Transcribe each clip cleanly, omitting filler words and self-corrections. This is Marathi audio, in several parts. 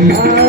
Bye.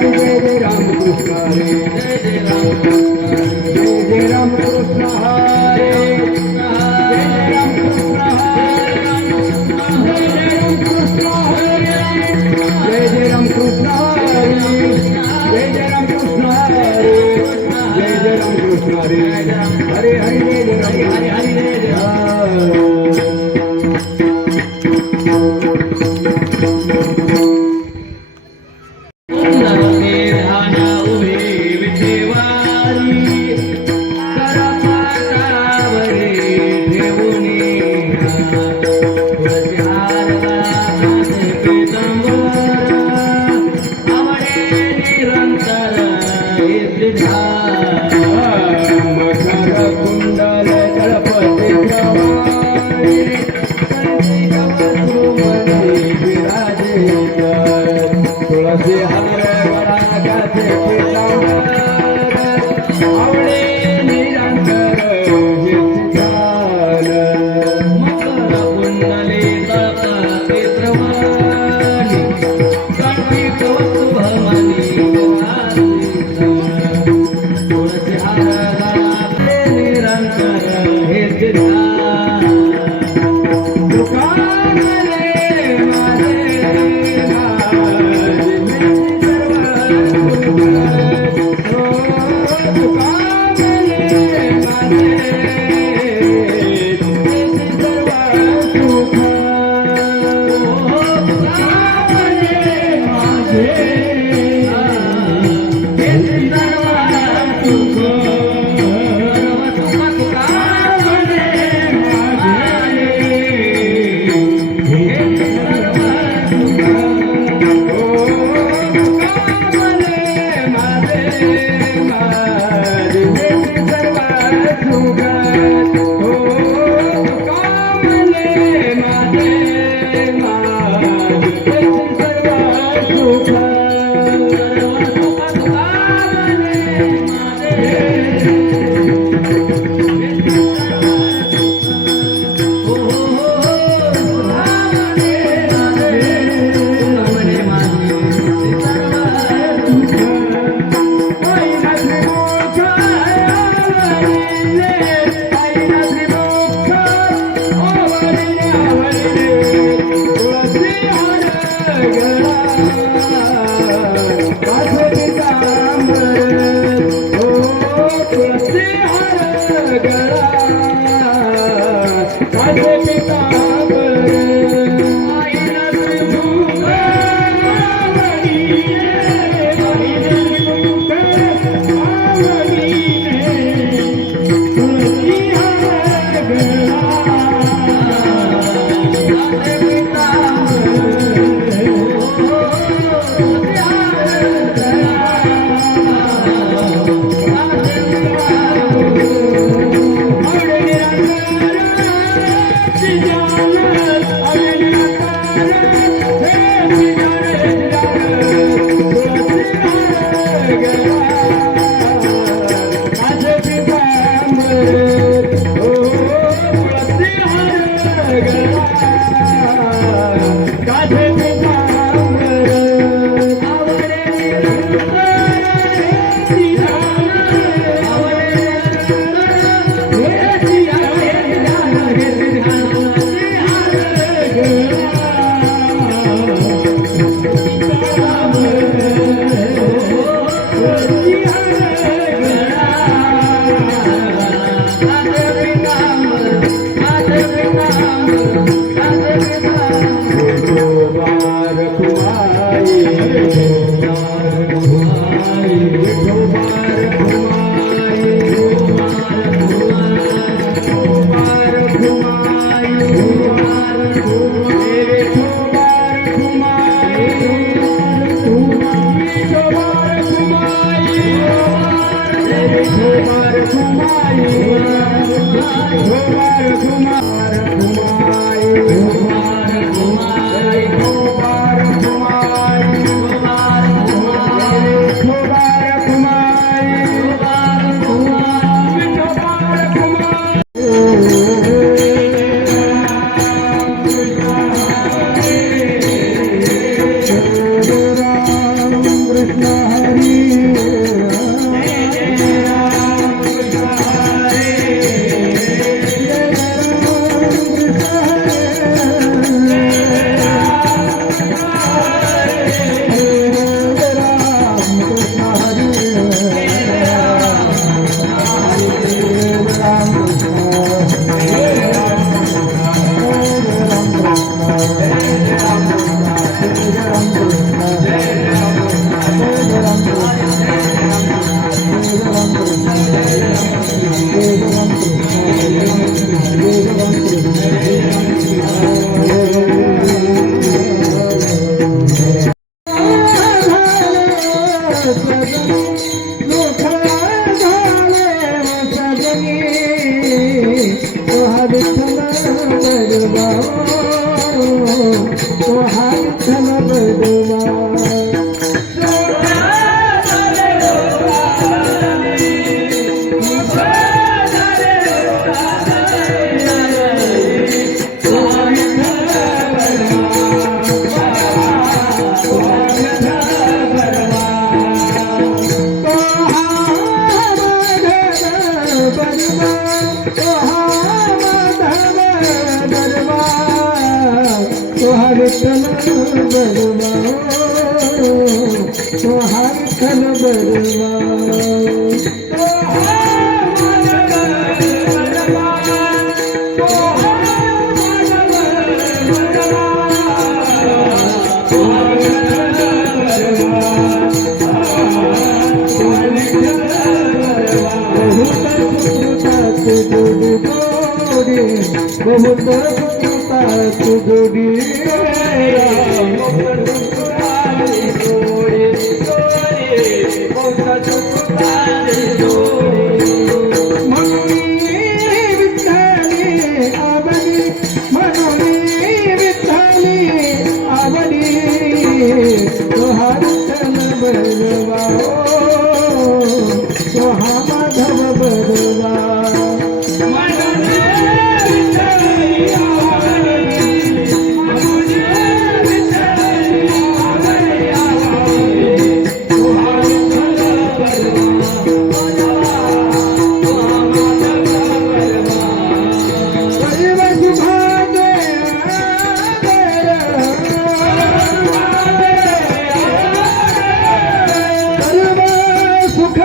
सुख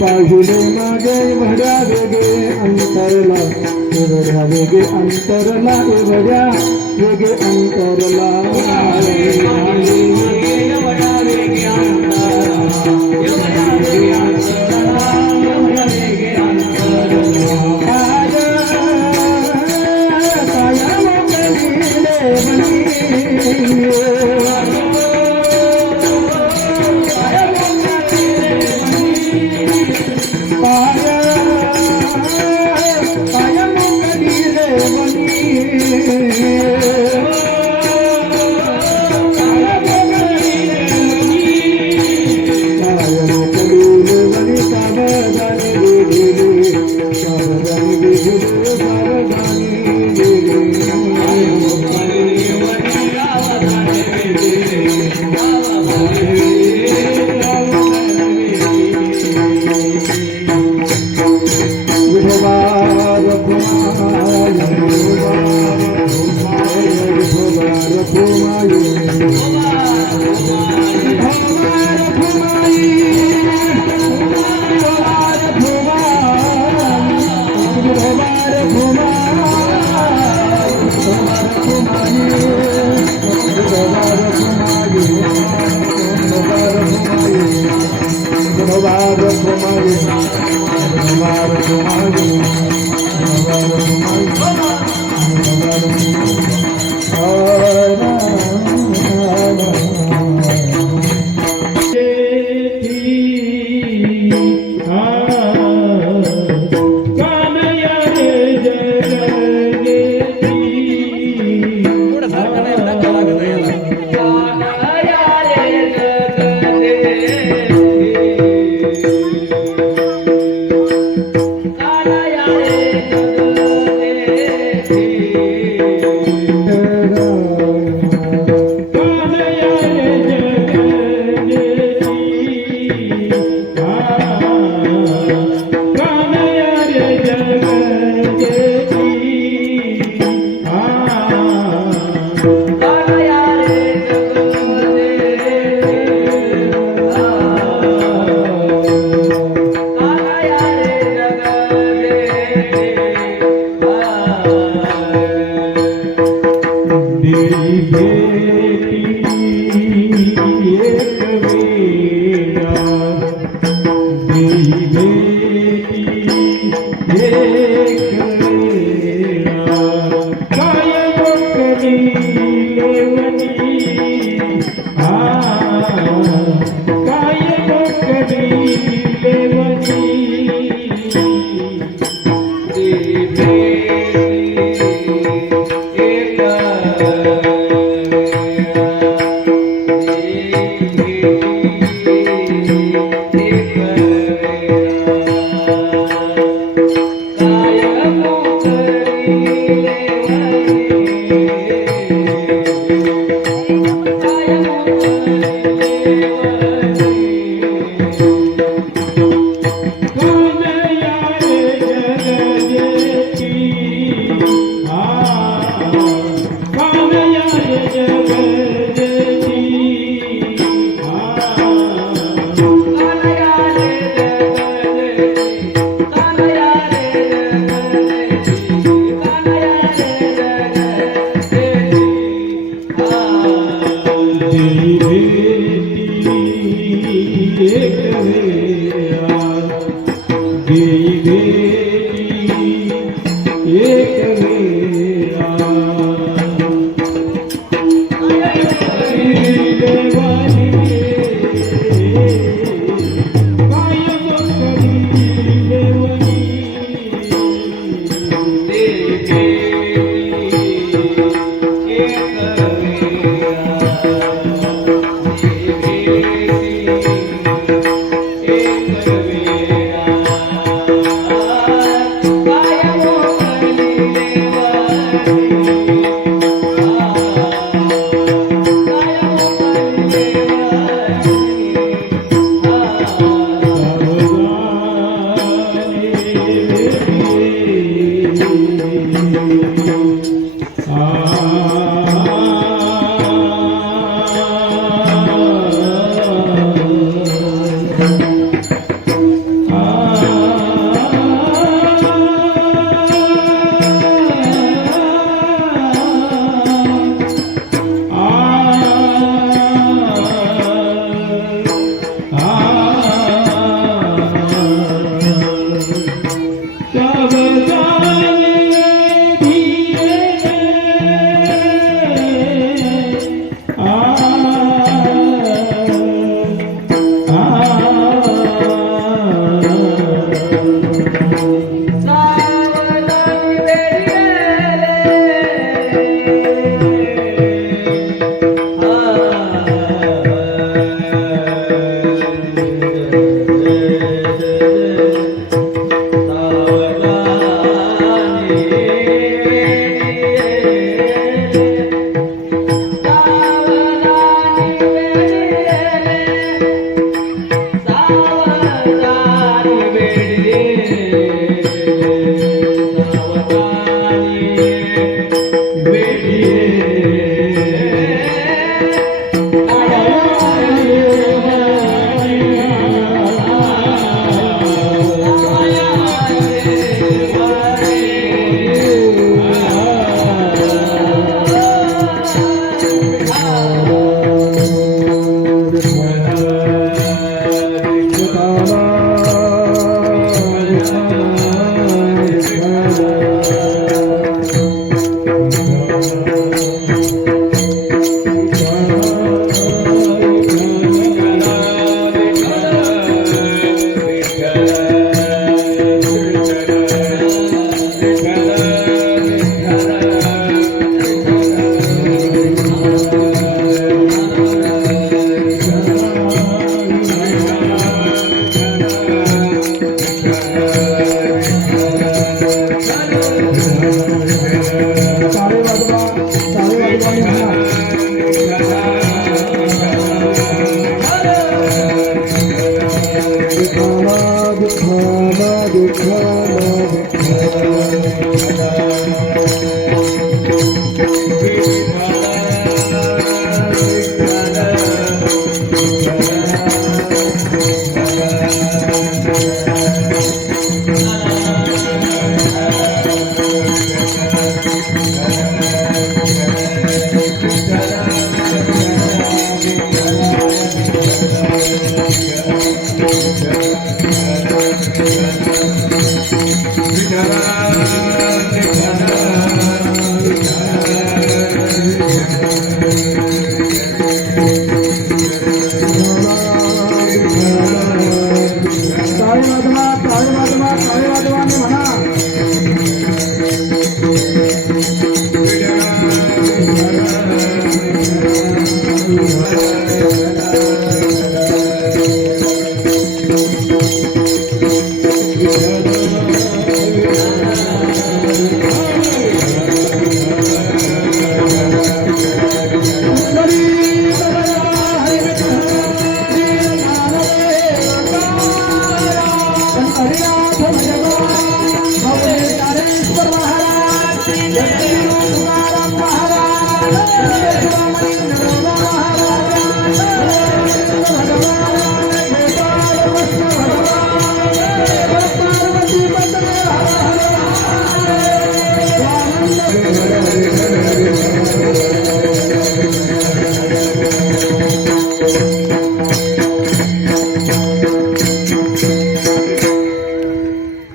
पाहिले मागे एवढ्या वेगे अंतरला एवढ्या वेगे अंतरला एवढ्या वेगे अंतरला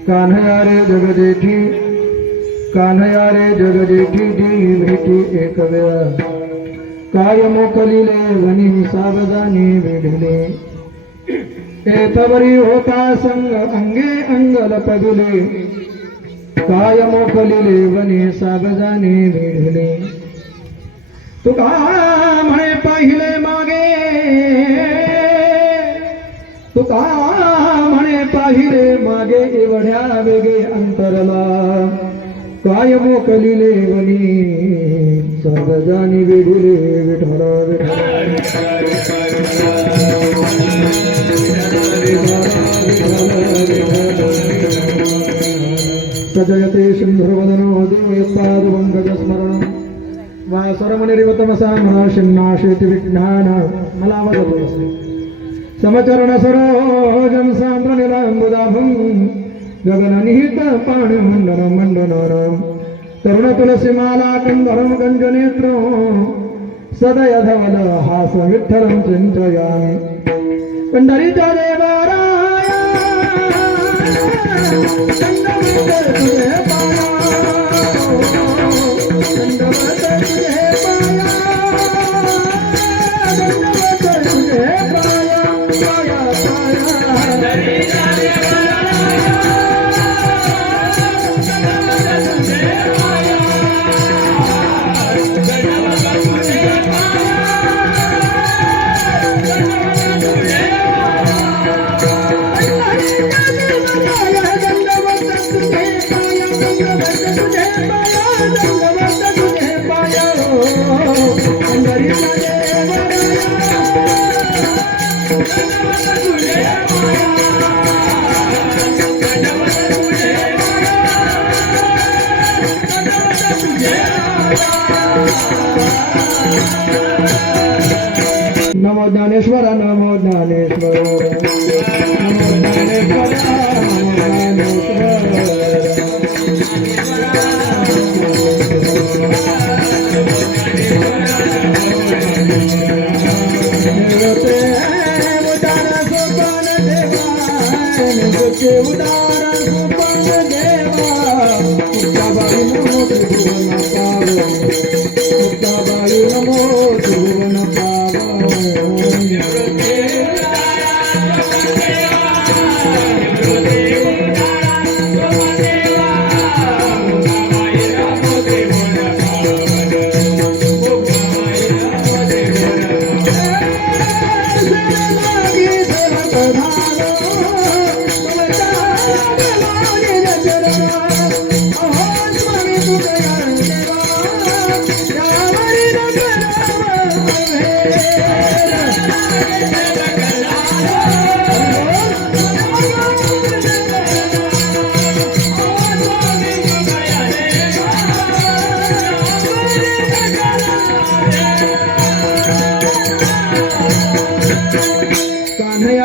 कान्हया रे जगदेठी कान्हया रे जगदेठी जी भेटी एक वेळा काय मोकलिले वनी सावधानी वेढले एतवरी होता संग अंगे अंगल पगले काय मोकलिले वनी सावधानी वेढले तुका म्हणे पाहिले मागे तुका म्हणे पाहिले मागे एवढ्या वेगे अंतरला काय मोकलिले वनी सावधानी वेढले विठ्ठला सजयते सिंधुर्वदनो देवयत्पादपङ्कजस्मरणं वासरमणिरिवतमसा मनाशिन्नाशेति विघ्नान् मलावदतोऽस्मि समचरणसरोजं सान्द्रनिलाम्बुदाभं गगननिहितपाणिमण्डनं मण्डनं तरुणतुलसीमालाकन्धरं गञ्जनेत्रं सदयधवल हासविठ्ठलं चिन्तयामि पंढरीच्या देवराया दंडवत तुझे पाया दंडवत तुझे पाया दंडवत तुझे पाया पाया पंढरीच्या देवराया दंडवत तुझे पाया दंडवत तुझे नमो ज्ञानेश्वर नमो ज्ञानेश्वर नमो ज्ञानेश्वर नमो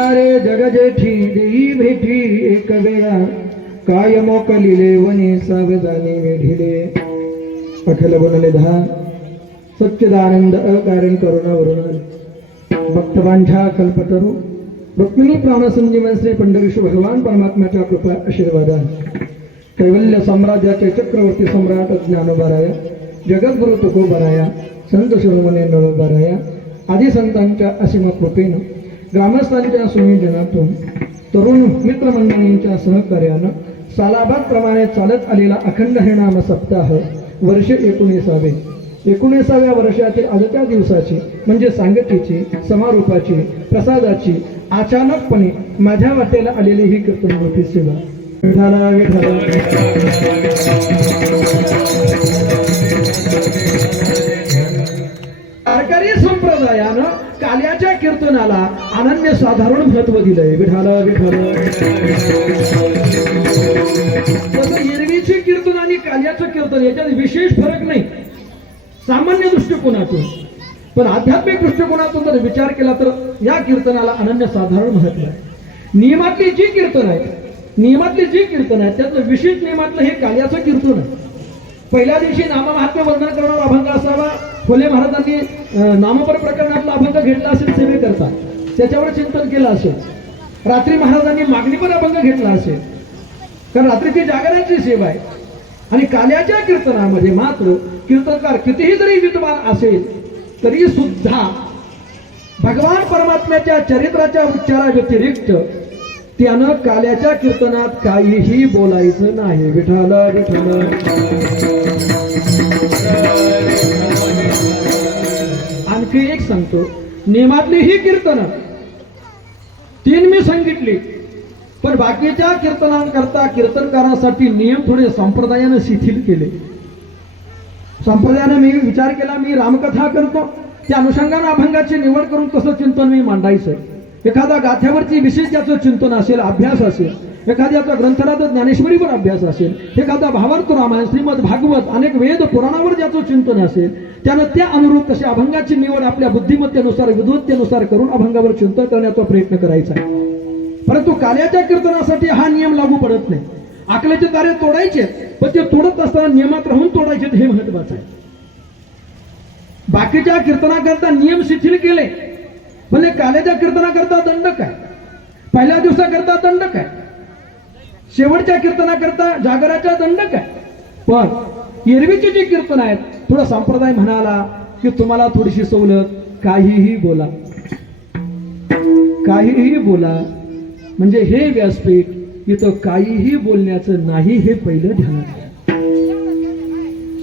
रे जग जेठी देई भेटी एक वेळा काय मोकलिले वने सावधानी वेढिले अखिल बनले धान सच्चिदानंद अकारण करुणावरून भक्तवांछा कल्पतरू रुक्मिणी प्राणसंजीवन श्री पंढरीश्वर भगवान परमात्म्याच्या कृपा आशीर्वादान कैवल्य साम्राज्याचे चक्रवर्ती सम्राट ज्ञानोबाराया जगद्गुरु तुकोबाराया संत शिरोमणी नवोबाराया आदी संतांच्या असीम कृपेनं ग्रामस्थांच्या सुनियोजनातून तरुण मित्रमंडळींच्या सहकार्यानं सालाबाद प्रमाणे चालत आलेला अखंड हरिनाम सप्ताह वर्ष 19व्या वर्षातील आजच्या दिवसाची म्हणजे सांगतीची समारोपाची प्रसादाची अचानकपणे माझ्या वाटेला आलेली ही कीर्तनमूर्ती सेवा विठाला विठाला वारकरी संप्रदायानं काल्याच्या कीर्तनाला अनन्य साधारण महत्व दिलंय विठाला विठाला जसं एरवीची कीर्तन आणि काल्याचं कीर्तन याच्यात विशेष फरक नाही सामान्य दृष्टिकोनातून पण आध्यात्मिक दृष्टिकोनातून जर विचार केला तर या कीर्तनाला अनन्य साधारण महत्व आहे नियमातली जी कीर्तन आहे त्यातलं विशेष नियमातलं हे काल्याचं कीर्तन आहे पहिल्या दिवशी नाममहात्म्य वर्णन करणारा अभंग असावा फुले महाराजांनी नामपर प्रकरणातला अभंग घेतला असेल सेवे करता त्याच्यावर चिंतन केलं असेल रात्री महाराजांनी मागणीपर अभंग घेतला असेल कारण रात्रीची जागरणाची सेवा आहे आणि काल्याच्या कीर्तनामध्ये मात्र कीर्तनकार कितीही जरी विद्वान असेल तरी सुद्धा भगवान परमात्म्याच्या चरित्राच्या उच्चारा व्यतिरिक्त त्यानं काल्याच्या कीर्तनात काहीही बोलायचं नाही विठाल विठाल आणखी एक सांगतो नियमातली ही कीर्तन 3 मी सांगितली पण बाकीच्या कीर्तनांकरता कीर्तनकारांसाठी नियम थोडे संप्रदायानं शिथिल केले संप्रदायानं मी विचार केला मी रामकथा करतो त्या अनुषंगाने अभंगाची निवड करून कसं चिंतन मी मांडायचं एखादा गाथ्यावरची विशेष ज्याचं चिंतन असेल अभ्यास असेल एखाद्याचा ग्रंथरात ज्ञानेश्वरीवर अभ्यास असेल एखादा भावार्थ रामायण श्रीमद भागवत अनेक वेद पुराणावर ज्याचं चिंतन असेल त्यानं त्या अनुरूप तशी अभंगाची निवड आपल्या बुद्धिमत्तेनुसार विद्वत्तेनुसार करून अभंगावर चिंतन करण्याचा प्रयत्न करायचा आहे परंतु काल्याच्या कीर्तनासाठी हा नियम लागू पडत नाही आकल्याचे तारे तोडायचे पण ते तोडत असताना नियमात राहून तोडायचे हे महत्वाचं आहे बाकीच्या कीर्तनाकरता नियम शिथिल केले म्हणजे काल्याच्या कीर्तनाकरता दंड काय पहिल्या दिवसाकरता दंड काय शेवटच्या कीर्तनाकरता जागराच्या दंड काय पण एरवीची जी कीर्तन आहेत थोडा संप्रदाय म्हणाला की तुम्हाला थोडीशी सवलत काहीही बोला म्हणजे हे व्यासपीठ इथं काहीही बोलण्याचं नाही हे पहिलं ध्यानात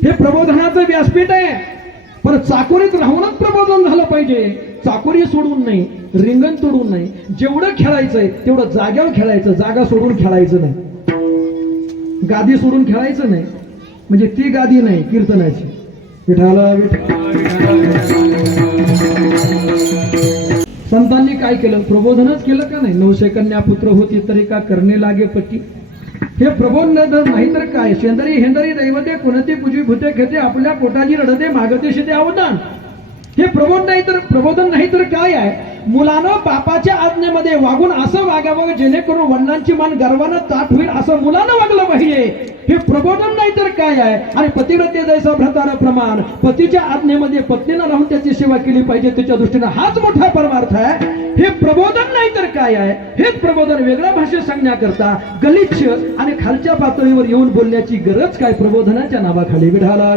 हे प्रबोधनाचं व्यासपीठ आहे पण चाकोरीत राहूनच प्रबोधन झालं पाहिजे चाकोरी सोडून नाही रिंगण तोडून नाही जेवढं खेळायचंय तेवढं जाग्यावर खेळायचं जागा सोडून खेळायचं नाही गादी सोडून खेळायचं नाही म्हणजे ती गादी नाही कीर्तनाची विठाला संतांनी काय केलं प्रबोधनच केलं का नाही 9 कन्या पुत्र होती तरी का करणे लागे पती हे प्रबोधन नाही तर काय शेंदरी हेंदरी दैवते कुणती पूजी भूते घेते आपल्या पोटाची रडते मागते शिते अवदान हे प्रबोधन नाही तर काय आहे मुलानं बापाच्या आज्ञेमध्ये वागून असं वागावं जेणेकरून वडिलांची मान गर्वानं ताट होईल असं मुलानं वागलं पाहिजे हे प्रबोधन नाही तर काय आहे आणि पतिव्रते जैसा भ्रतानं प्रमाण पतीच्या आज्ञेमध्ये पत्नीनं राहून त्याची सेवा केली पाहिजे त्याच्या दृष्टीनं हाच मोठा परमार्थ आहे हे प्रबोधन नाही तर काय आहे हेच प्रबोधन वेगळ्या भाषेत सांगण्याकरता गलिच्छ आणि खालच्या पातळीवर येऊन बोलण्याची गरज काय प्रबोधनाच्या नावाखाली विठाला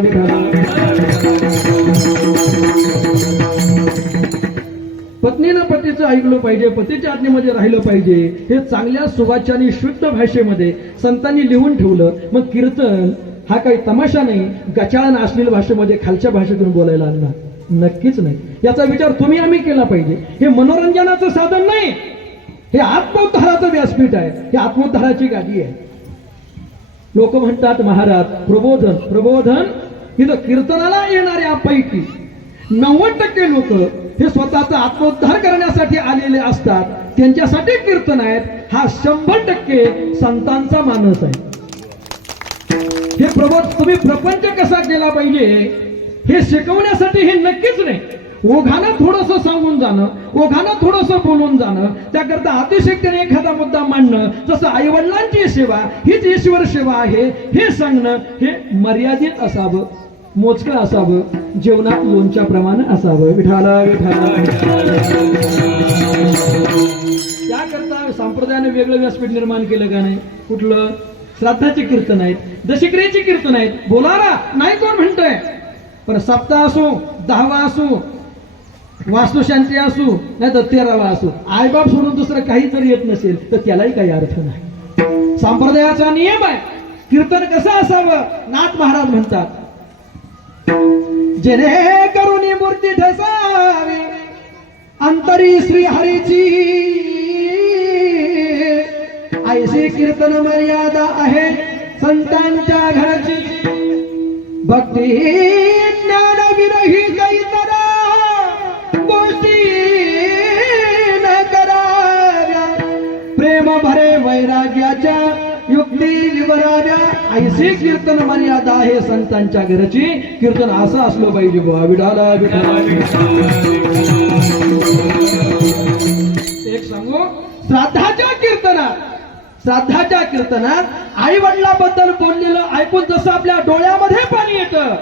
पत्नीनं पतीचं ऐकलं पाहिजे पतीच्या आज्ञेमध्ये राहिलं पाहिजे हे चांगल्या सुवाच्याने शुद्ध भाषेमध्ये संतांनी लिहून ठेवलं मग कीर्तन हा काही तमाशा नाही गचाळण अश्लील भाषेमध्ये खालच्या भाषेतून बोलायला आणला नक्कीच नाही याचा विचार तुम्ही आम्ही केला पाहिजे हे मनोरंजनाचं साधन नाही हे आत्मोद्धाराचं व्यासपीठ आहे हे आत्मोद्धाराची गादी आहे लोक म्हणतात महाराज प्रबोधन इथं कीर्तनाला येणाऱ्या पैकी 90% लोक हे स्वतःचा आत्मोद्धार करण्यासाठी आलेले असतात त्यांच्यासाठी कीर्तन आहेत हा 100% संतांचा मानस आहे हे तुम्ही प्रपंच कसा केला पाहिजे हे शिकवण्यासाठी हे नक्कीच नाही ओघानं थोडंसं सांगून जाणं, ओघानं थोडंसं बोलून जाणं, त्याकरता अतिशक्तीने एखादा मुद्दा मांडणं, जसं आईवडिलांची सेवा हीच ईश्वर सेवा आहे हे सांगणं, हे मर्यादित असावं, मोजकं असावं, जेवणात लोणच्याप्रमाणे असावं. विठाला विठाला. त्याकरता संप्रदायाने वेगळं व्यासपीठ निर्माण केलं का नाही? कुठलं? श्राद्धाचे कीर्तन आहेत, दशक्रियेची कीर्तन आहेत. बोलारा नाही कोण म्हणतंय, पण सप्ताह असो, 10वा असो, वास्तुशांती असो, नाही तर 13वा असो, आईबाप सोडून दुसरं काही जर येत नसेल तर त्यालाही काही अर्थ नाही. संप्रदायाचा नियम आहे. कीर्तन कसं असावं? नाथ महाराज म्हणतात, जेणे करुणी मूर्ती ठसावी अंतरी श्री हरीची, ऐशी कीर्तन मर्यादा आहे संतांच्या घरची. भक्ती ज्ञान विरही काहीतर गोष्टी न कराव्या, प्रेम भरे वैराग्याच्या युक्ती विवराव्या, ऐशी कीर्तन मर्यादा आहे संतांच्या घरची. कीर्तन असं असलं पाहिजे बुवा. विठाला विठाला. एक सांगू, श्राद्धाच्या कीर्तनात आई वडिलाबद्दल बोललेलं ऐकून जसं आपल्या डोळ्यामध्ये पाणी येतं,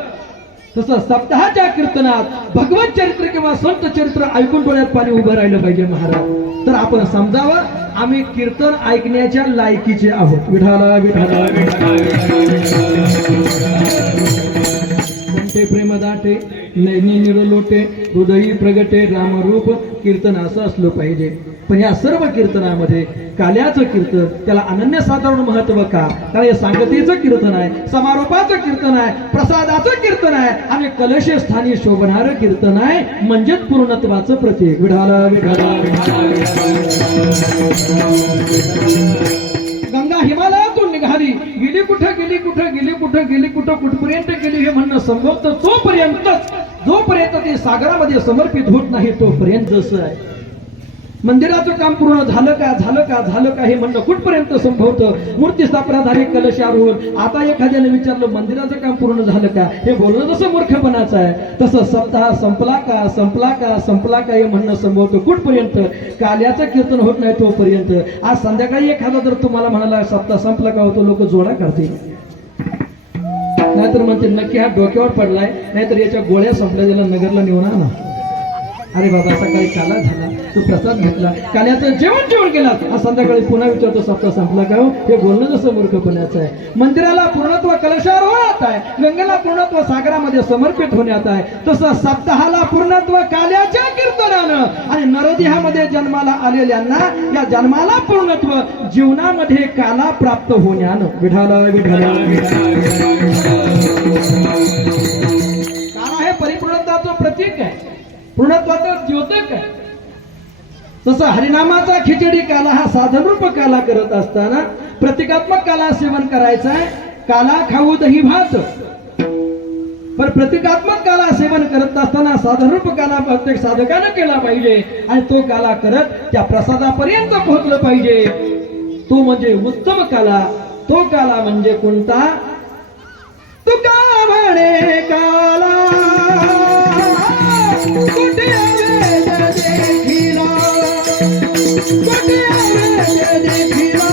तसं सप्ताहाच्या कीर्तनात भगवत चरित्र किंवा संत चरित्र ऐकून डोळ्यात पाणी उभं राहिलं पाहिजे महाराज. तर आपण समजावं, आम्ही कीर्तन ऐकण्याच्या लायकीचे आहोत. विठाला विठाला. कंठे प्रेम दाटे, नैनी निरलोटे, हृदयी प्रगटे रामरूप. कीर्तन असं असलं पाहिजे. पण या सर्व कीर्तनामध्ये काल्याचं कीर्तन, त्याला अनन्यसाधारण महत्व का? कारण हे सांगतेचं कीर्तन आहे, समारोपाचं कीर्तन आहे, प्रसादाचं कीर्तन आहे आणि कलशे स्थानी शोभणारं कीर्तन आहे, म्हणजेच पूर्णत्वाचं प्रतीक. विठाला विठाला. गंगा हिमालयातून निघाली, गेली कुठं गेली कुठं गेली कुठं गेली कुठं कुठपर्यंत गेली हे म्हणणं संभवतं तोपर्यंतच, जोपर्यंत ते सागरामध्ये समर्पित होत नाही तोपर्यंत. जसं आहे मंदिराचं काम पूर्ण झालं का झालं का झालं का हे म्हणणं कुठपर्यंत संभवतं? मूर्ती स्थापना झाली, कलशारोहण. आता एखाद्याने विचारलं मंदिराचं काम पूर्ण झालं का, हे बोलणं जसं मूर्खपणाचं आहे, तसं सप्ताह संपला का संपला का संपला का हे म्हणणं संभवतं कुठपर्यंत? काल्याचं कीर्तन होत नाही तोपर्यंत. आज संध्याकाळी एखादा जर तुम्हाला म्हणाला सप्ताह संपला का होतो, लोक जोडा करतील, नाहीतर म्हणते नक्की हा डोक्यावर पडलाय, नाहीतर याच्या गोळ्या संपल्या, त्याला नगरला नेऊन आणा. अरे बाबा, सकाळी काला झाला, तो प्रसाद घेतला, काल्याचं जेवण केला, आज संध्याकाळी पुन्हा विचारतो सप्ताह संपला का? हे बोलणं जसं मूर्खपणाचं आहे. मंदिराला पूर्णत्व कलशारोहणात आहे, गंगेला पूर्णत्व सागरामध्ये समर्पित होण्यात आहे, तसं सप्ताहाला पूर्णत्व काल्याच्या कीर्तनानं आणि नरदेहामध्ये जन्माला आलेल्यांना या जन्माला पूर्णत्व जीवनामध्ये काला प्राप्त होण्यानं. विठाला विठाला. काला हे परिपूर्णताचं प्रतीक आहे, पूर्णत्वाचं द्योतक आहे. तसं हरिनामाचा खिचडी काला हा साधनरूप काला करत असताना प्रतिकात्मक काला सेवन करायचा आहे. काला खाऊ दही भात, पण प्रतिकात्मक काला सेवन करत असताना साधनरूप काला प्रत्येक साधकानं केला पाहिजे आणि तो काला करत त्या प्रसादापर्यंत पोहोचलं पाहिजे. तो म्हणजे उत्तम काला. तो काला म्हणजे कोणता? तुका म्हणे काला कुठे वेद देखिला, कुठे वेद देखिला,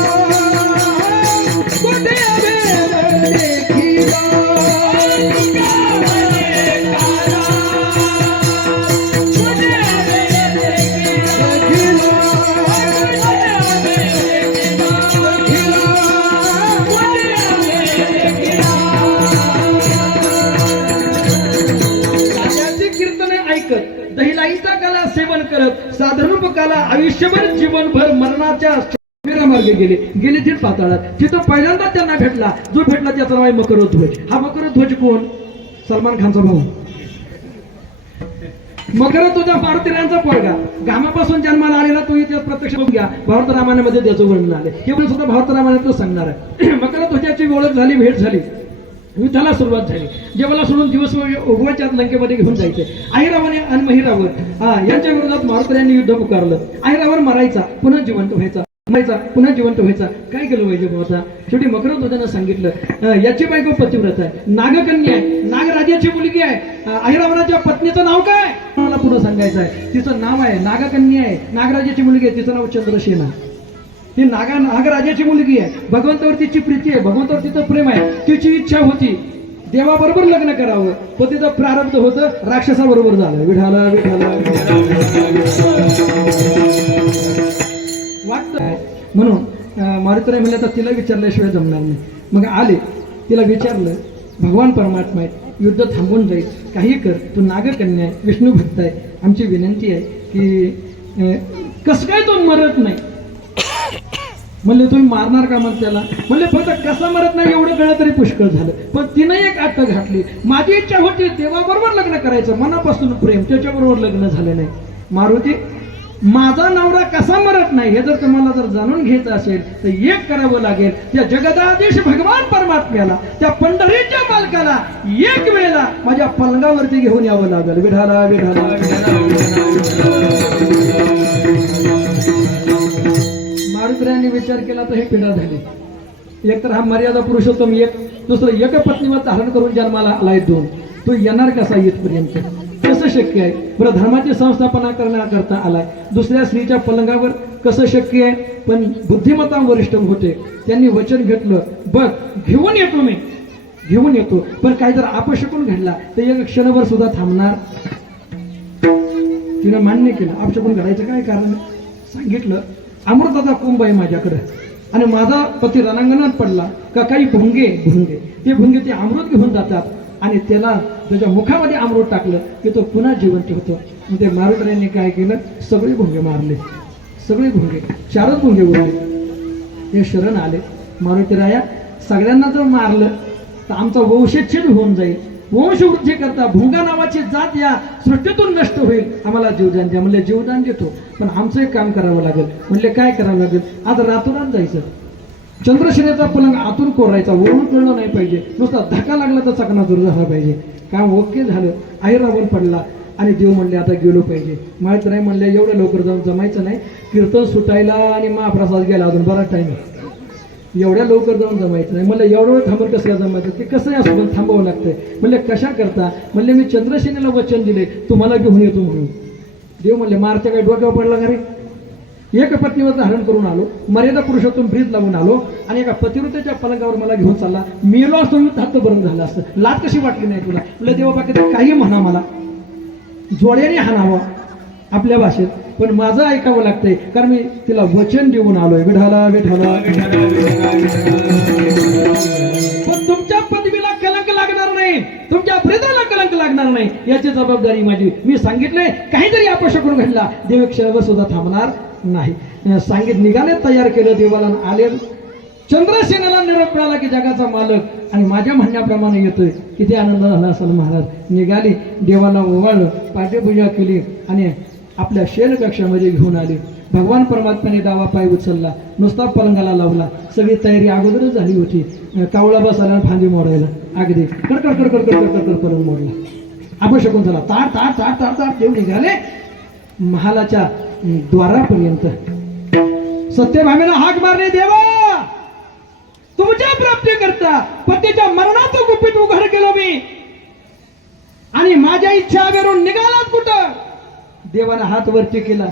कुठे वेद देखिला. दहिलाईचा काला सेवन करत साधारण काला आयुष्यभर जीवनभर मरणाच्या मार्गे गेले थेट पाताळात. तिथं पहिल्यांदा त्यांना भेटला, जो भेटला त्याचं नाव आहे मकरध्वज. हा मकरध्वज कोण? सलमान खानचा भाऊ. मकरध्वज मारुतीरायांचा पोरगा, गामापासून जन्माला आलेला. तो इथे प्रत्यक्ष बघून घ्या, भारत रामायणामध्ये त्याचं वर्णन आले. हे पण सुद्धा भारत रामायणात सांगणार आहे. मकरध्वजाची ओळख झाली, भेट झाली, युद्धाला सुरुवात झाली. जेव्हा सोडून दिवस उगवायच्या लंकेमध्ये घेऊन जायचे. अहिरावाने आणि महिरावर यांच्या विरोधात मारुतीरायांनी युद्ध पुकारलं. अहिरावर मरायचा, पुन्हा जिवंत व्हायचा, मरायचा, पुन्हा जिवंत व्हायचा. काय केलं पाहिजे आता? शेवटी मकरध्वजानं सांगितलं, याची बायको पतिव्रत आहे, नागकन्या आहे, नागराजाची मुलगी आहे. अहिरावनाच्या पत्नीचं नाव काय? तुम्हाला पुढे सांगायचं आहे. तिचं नाव आहे, नागकन्या आहे, नागराजाची मुलगी आहे, तिचं नाव चंद्रसेना. ती नागराजाची मुलगी आहे. भगवंतावर तिची प्रीती आहे, भगवंतावर तिचं प्रेम आहे. तिची इच्छा होती देवाबरोबर लग्न करावं, पण तिचं प्रारब्ध होतं राक्षसाबरोबर झालं. विठाला विठाला वाटतं. म्हणून मारुतीराय म्हणले तर तिला विचारल्याशिवाय जमणार नाही. मग आले, तिला विचारलं, भगवान परमात्मा आहे, युद्ध थांबून जाईल, काही कर, तू नागकन्या आहे, विष्णू भक्त आहे, आमची विनंती आहे की कसं काय तो मरत नाही. म्हणले तुम्ही मारणार का मग त्याला. म्हणले फक्त कसा मरत नाही एवढं कळलं तरी पुष्कळ झालं. पण तिनं एक अट घातली, माझी इच्छा होती देवाबरोबर लग्न करायचं, मनापासून प्रेम, त्याच्याबरोबर लग्न झालं नाही. मारुती, माझा नवरा कसा मरत नाही हे जर तुम्हाला जर जाणून घ्यायचं असेल तर एक करावं लागेल, त्या जगदाधीश भगवान परमात्म्याला, त्या पंढरीच्या मालकाला एक वेळेला माझ्या पलंगावरती घेऊन यावं लागेल. विठाला विठाला मारुतीरायांनी विचार केला तर हे पिढा झाली. एक तर हा मर्यादा पुरुषोत्तम एक, दुसरं एक पत्नीवर धारण करून जन्माला आलाय दोन, तो येणार कसा इथपर्यंत, कसं शक्य आहे बरं. धर्माची संस्थापना करण्याकरता आलाय, दुसऱ्या स्त्रीच्या पलंगावर कसं शक्य आहे. पण बुद्धिमत्ता वरिष्ठ होते, त्यांनी वचन घेतलं, बघ घेऊन येतो, मी घेऊन येतो, पण काय जर अपशकून घडला तर एक क्षणभर सुद्धा थांबणार. तिनं मान्य केलं. अपशकून घडायचं काय कारण, सांगितलं अमृताचा कुंभ आहे माझ्याकडे आणि माझा पती रणांगणात पडला का काही भुंगे ते ते अमृत घेऊन जातात आणि त्याला त्याच्या मुखामध्ये अमृत टाकलं की तो पुन्हा जिवंत होतो. मग ते मारुतीरायांनी काय केलं, सगळे भुंगे मारले, सगळे भुंगे, 4च भुंगे उरले. ते शरण आले, मारुतीराया सगळ्यांना जर मारलं तर आमचा वंशच्छेद होऊन जाईल, वंशवृद्धी करता भुंगा नावाची जात या सृष्टीतून नष्ट होईल, आम्हाला जीवदान द्या. म्हणले जीवदान देतो, पण आमचं एक काम करावं लागेल. म्हणले काय करावं लागेल, आज रातोरात जायचं, चंद्रशिरेचा पलंग आतून कोरायचा, वरून कळलं नाही पाहिजे, नुसता धक्का लागला तर चकनाचूर झाला पाहिजे. काम ओके झालं, आईरावण पडला आणि देव म्हणले आता गेलो पाहिजे. मारुतीराय म्हणले एवढं लवकर जाऊन जमायचं नाही, कीर्तन सुटायला आणि महाप्रसाद गेला अजून बराच टाइम, एवढ्या लवकर जाऊन जमायचं नाही. म्हणलं एवढं थांबून कसं काय जमायचं, ते कसं असं पण थांबावं लागतंय. म्हणले कशा करता. म्हणले मी चंद्रसेनेला वचन दिले तुम्हाला घेऊन येतो म्हणून. देव म्हणले मारच्या काही डोक्यावर पडला का रे, एक पत्नीवर धारण करून आलो, मर्यादा पुरुषोत्तम ब्रीज लावून आलो आणि एका पतिव्रतेच्या पलंगावर मला घेऊन चालला, मेलो असतो मी हात बरं झालं असतं, लाज कशी वाटली नाही तुला. म्हणलं देवा बाकी काही म्हणा, मला जोड्याने हाणावा आपल्या भाषेत, पण माझं ऐकावं लागतंय कारण मी तिला वचन देऊन आलोय. विठाला विठाला पण तुमच्या पदवीला कलंक लागणार नाही, तुमच्या प्रेताला कलंक लागणार नाही, याची जबाबदारी माझी. मी सांगितलंय काही जरी अपशकून घडला देव क्षणभर सुद्धा थांबणार नाही. सांगित निघाले, तयार केलं, देवाला आले. चंद्रसेनाला निरोप मिळाला की जगाचा मालक आणि माझ्या म्हणण्याप्रमाणे येतोय. किती आनंद झाला असेल. महाराज निघाली, देवाला ओवाळलं, पाठ्यपूजा केली आणि आपल्या शेण कक्षामध्ये घेऊन आले. भगवान परमात्म्याने डावा पाय उचलला, नुसता पलंगाला लावला. सगळी तयारी अगोदरच झाली होती. कावळा बसायला फांदी मोडायला, अगदी कडकड कडकड कडकड कडकड पलंग मोडला. अपशकून झाला. ताट ताट ताट ताट ताट देव निघाले महालाच्या द्वारापर्यंत. सत्यभामेला हाक मारली, देवा तुमच्या प्राप्ती करता पतीच्या मरणाचं गुपित उघड केलं मी आणि माझ्या इच्छा करून निघालात कुठं. देवाने हात वरती केला,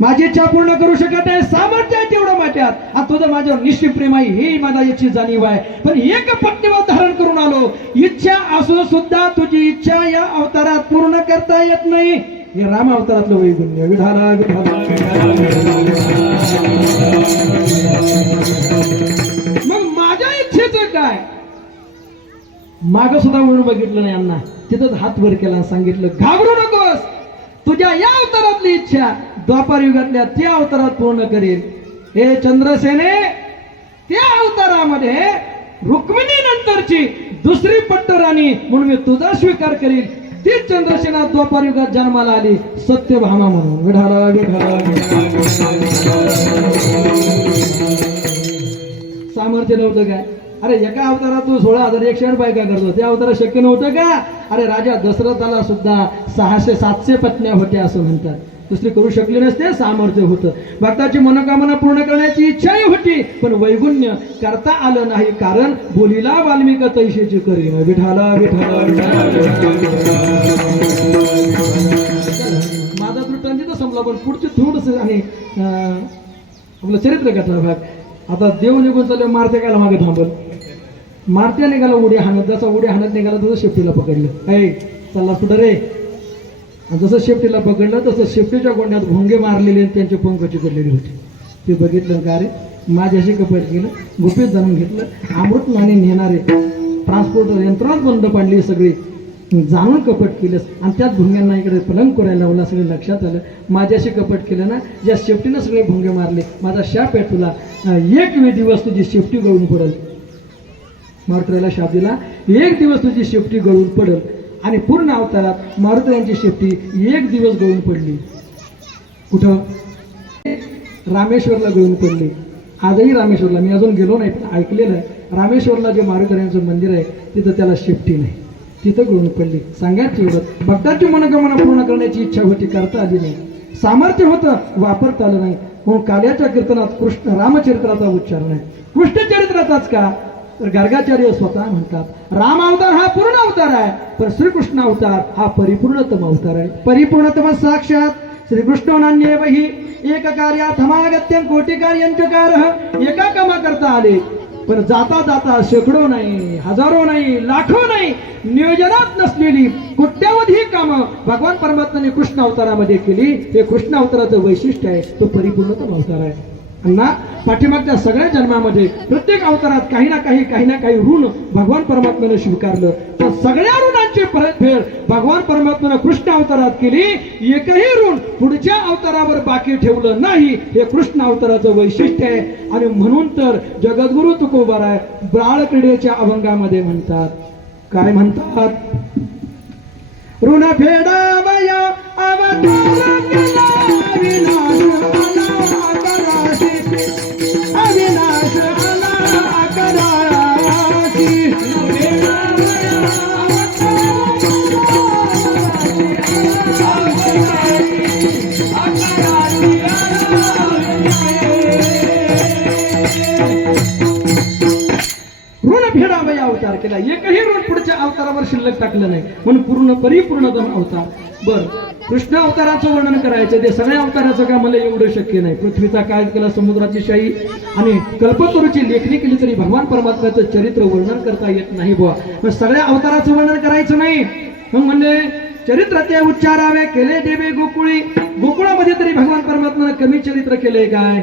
माझी इच्छा पूर्ण करू शकत नाही, सामर्थ्य आहे तेवढं माझ्यात, आता तुझं माझ्यावर निश्चित प्रेम आहे ही मला याची जाणीव आहे. पण एक पत्नीवर धारण करून आलो, इच्छा असून सुद्धा तुझी इच्छा या अवतारात पूर्ण करता येत नाही. हे राम अवतारातलं वैगुण्य. विठाला विठाला मग माझ्या इच्छेचं काय. माग सुद्धा वळून बघितलं नाही अण्णा, तिथंच हात वर केला, सांगितलं घाबरू नकोस, तुझ्या या अवतारातली इच्छा द्वापार युगातल्या त्या अवतारात पूर्ण करेल. हे चंद्रसेने, त्या अवतारामध्ये रुक्मिणी नंतरची दुसरी पट्टराणी म्हणून मी तुझा स्वीकार करील. तीच चंद्रसेना द्वापार युगात जन्माला आली, सत्यभामा म्हणून. विठाला विठाला सामर्थ्य नव्हतं काय. अरे एका अवतारात तू 16,108 बायका करतो, त्या अवतारात शक्य नव्हतं का. अरे राजा दशरथाला सुद्धा 600-700 पत्न्या होत्या असं म्हणतात, दुसरी करू शकले नसते. सामर्थ्य होतं, भक्ताची मनोकामना पूर्ण करण्याची इच्छाही होती, पण वैगुण्य करता आलं नाही कारण बोलीला वाल्मिक तैशीची करीन. विठाला विठाला समजला, पण पुढचे थोडस आणि आपलं चरित्र कथा भाग. आता देव निघून चालले, मारते कायला मागे थांबल, मारत्या निघाला उडी हाणत, जसा उडी हाणत निघाला तसं शेपटीला पकडलं. ऐ चालला कुठं रे? आणि जसं शेपटीला पकडलं तसं शेपटीच्या गोंड्यात भोंगे मारलेले आणि त्यांचे पंख चिकटलेले होते. ते बघितलं का रे, माझ्याशी कपट केलं, गुपित जाणून घेतलं, अमृत नाणे नेणारे ट्रान्सपोर्ट यंत्रणाच बंद पाडली सगळी, जाणून कपट केलंस आणि त्याच भुंग्यांना इकडे पलंग करायला लावला. सगळं लक्षात आलं, माझ्याशी कपट केलं ना, ज्या शेपटीनं सगळे भुंगे मारले, माझा शाप आहे तुला, एक दिवस तुझी शेपटी गळून पडेल. मारुतीला शाप दिला, एक दिवस तुझी शेपटी गळून पडेल. आणि पूर्ण अवतारात मारुती यांची शेपटी एक दिवस गळून पडली. कुठं? रामेश्वरला गळून पडली. आजही रामेश्वरला, मी अजून गेलो नाही पण ऐकलेलं आहे, रामेश्वरला जे मारुती मंदिर आहे तिथं त्याला शेपटी नाही, तिथं गळून पडली. सांगायचं एवढं, भक्तांची मनोकामना पूर्ण करण्याची इच्छा होती, करता आली नाही, सामर्थ्य होतं, वापरता आलं नाही. म्हणून काल्याच्या कीर्तनात कृष्ण रामचरित्राचा उच्चार नाही, कृष्ण चरित्राचाच का? तर गर्गाचार्य स्वतः म्हणतात, राम अवतार हा पूर्ण अवतार आहे, पण श्रीकृष्ण अवतार हा परिपूर्णतम अवतार आहे. परिपूर्णतम साक्षात श्रीकृष्ण नान्येवही एक कार्यात हमागत्यं कोटी कार्यांचकारः. एका कामा करता आले, पण जाता जाता शेकडो नाही, हजारो नाही, लाखो नाही, नियोजनात नसलेली कोट्यावधी कामं भगवान परमात्म्याने कृष्ण अवतारामध्ये केली. हे कृष्ण अवताराचं वैशिष्ट्य आहे, तो परिपूर्णतम अवतार आहे. अण्णा पाठीमागच्या सगळ्या जन्मामध्ये प्रत्येक अवतारात काही ना काही ऋण भगवान परमात्म्याने स्वीकारलं, पण सगळ्या ऋणांची परतफेड भगवान परमात्म्याने कृष्ण अवतारात केली. एकही ऋण पुढच्या अवतारावर बाकी ठेवलं नाही, हे कृष्ण अवताराचं वैशिष्ट्य आहे. आणि म्हणून तर जगद्गुरु तुकोबाराय बाळक्रीडेच्या अभंगामध्ये म्हणतात, काय म्हणतात? ऋण फेडावया अवतार केला विनाश अविनाश आला कराची. ऋण फेडावया अवतार केला, एकही ऋण पुढच्या अवतारावर शिल्लक टाकलं नाही, म्हणून पूर्ण परिपूर्णतम अवतार. बर, कृष्ण अवताराचं वर्णन करायचं, ते सगळ्या अवताराचं काय मला एवढं शक्य नाही. पृथ्वीचा काळ केला, समुद्राची शाही आणि कल्पतरूची लेखणी केली तरी भगवान परमात्म्याचं चरित्र वर्णन करता येत नाही बुवा. मग सगळ्या अवताराचं वर्णन करायचं नाही, मग म्हणजे चरित्र ते उच्चारावे केले देवे गोकुळी. गोकुळामध्ये तरी भगवान परमात्म्यानं कमी चरित्र केलंय काय?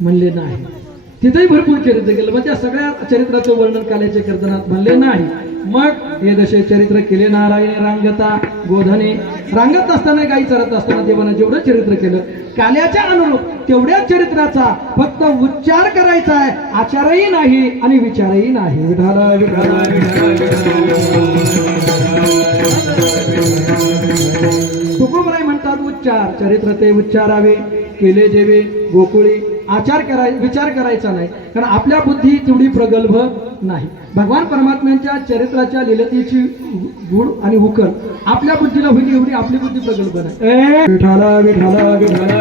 म्हणले नाही, तिथेही भरपूर चरित्र केलं, मग त्या सगळ्या चरित्राचं वर्णन काल्याच्या कीर्तनात म्हणले नाही. मग हे जसे चरित्र केले नारायण रांगता गोधने, रांगत असताना गाई चरत असताना देवानं जेवढं चरित्र केलं, काल्याच्या अनुरूप तेवढ्या चरित्राचा फक्त उच्चार करायचा आहे, आचारही नाही आणि विचारही नाही. विठाला विठाला तुकोबाराय म्हणतात, उच्चार चरित्र ते उच्चारावे केले जेवे गोकुळी. विचार करायचा नाही, कारण आपल्या बुद्धी तेवढी प्रगल्भ नाही. भगवान परमात्म्यांच्या चरित्राच्या लीलतेची गुण आणि उकल आपल्या बुद्धीला होईल एवढी आपली बुद्धी प्रगल्भ नाही. विठाला विठाला विठाला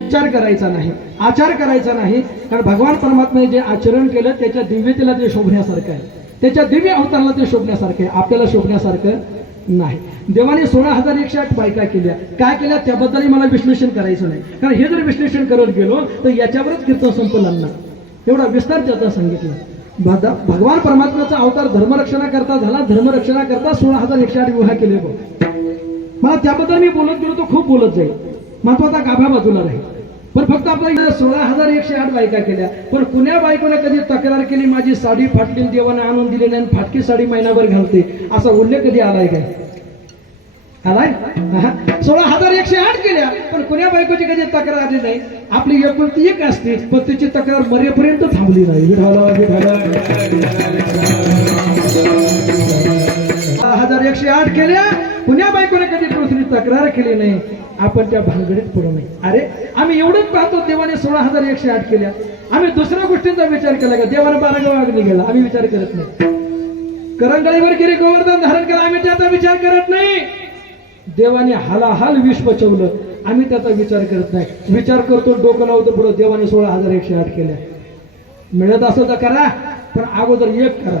विचार करायचा नाही, आचार करायचा नाही, कारण भगवान परमात्म्याने जे आचरण केलं त्याच्या दिव्यतेला ते शोभण्यासारखं आहे, त्याच्या दिव्य अवताराला ते शोभण्यासारखं आहे, आपल्याला शोभण्यासारखं नाही. देवाने 16,108 बायका केल्या, काय केल्या त्याबद्दलही मला विश्लेषण करायचं नाही, कारण हे जर विश्लेषण करत गेलो तर याच्यावरच कीर्तन संपलं ना. एवढा विस्तार त्याचा सांगितलं. भगवान परमात्म्याचा अवतार धर्मरक्षणा करता झाला, धर्मरक्षणा करता 16,108 विवाह केले. मला त्याबद्दल मी बोलत गेलो तो खूप बोलत जाईल, महत्वाचा गाभा बाजूला राहील. पण फक्त आपल्या 16,108 बायका केल्या, पण कुण्या बायकोने कधी तक्रार केली माझी साडी फाटली देवाने आणून दिली नाही, फाटकी साडी महिनाभर घालते, असा उल्लेख कधी आलाय काय? आलाय? 16,108 केल्या, पण कुण्या बायकोची कधी तक्रार आली नाही. आपली एकुलती एक असते, पण तिची तक्रार मरेपर्यंत थांबली नाही. 16,108 केल्या, कुण्या बायकोने कधी दुसरी तक्रार केली नाही. आपण त्या भानगडीत पडू नये. अरे आम्ही एवढंच पाहतो, देवाने 16,108 केल्या, आम्ही दुसऱ्या गोष्टींचा विचार केला का? देवाने 12 गावाग्नी गेला, आम्ही विचार करत नाही. करंगळीवर गिरी गोवर्धन धारण केला, आम्ही त्याचा विचार करत नाही. देवाने हालाहाल विष पचवलं, आम्ही त्याचा विचार करत नाही. विचार करतो, डोकं लावतो पुढं. देवाने 16,108 केल्या, मिळत असं तर करा, पण अगोदर एक करा.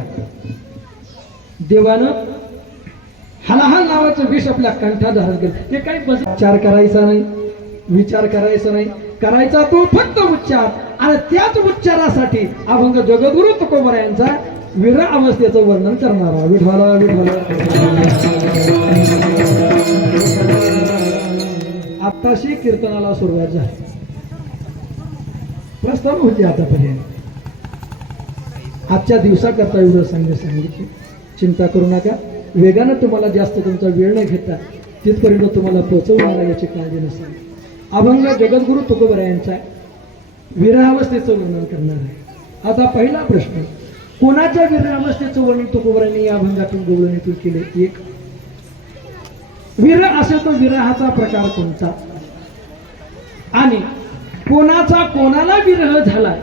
देवानं हलाहल नावाचं विष आपल्या कंठात धारण केलं. हे काही विचार करायचा नाही, विचार करायचा नाही, करायचा तो फक्त उच्चार. आणि त्याच उच्चारासाठी अभंग जगद्गुरु तुकोबरा यांचा विरह अवस्थेचं वर्णन करणारा. विठ्ठला विठ्ठला. आत्ताशी कीर्तनाला सुरुवात झाली, प्रस्ताव होती आतापर्यंत. आजच्या दिवसाकरता एवढं सांगितले. चिंता करू नका, वेगानं तुम्हाला जास्त तुमचा वेळ न घेता तिथपर्यंत तुम्हाला पोहोचवणार याची काळजी नसेल. अभंग जगद्गुरु तुकोबरा यांचा विरहावस्थेचं वर्णन करणार आहे. आता पहिला प्रश्न, कोणाच्या विरहावस्थेचं वर्णन तुकोबरांनी या अभंगातून गवळणीतून केले? एक, विरह असेल तो विरहाचा प्रकार कोणता आणि कोणाचा कोणाला विरह झाला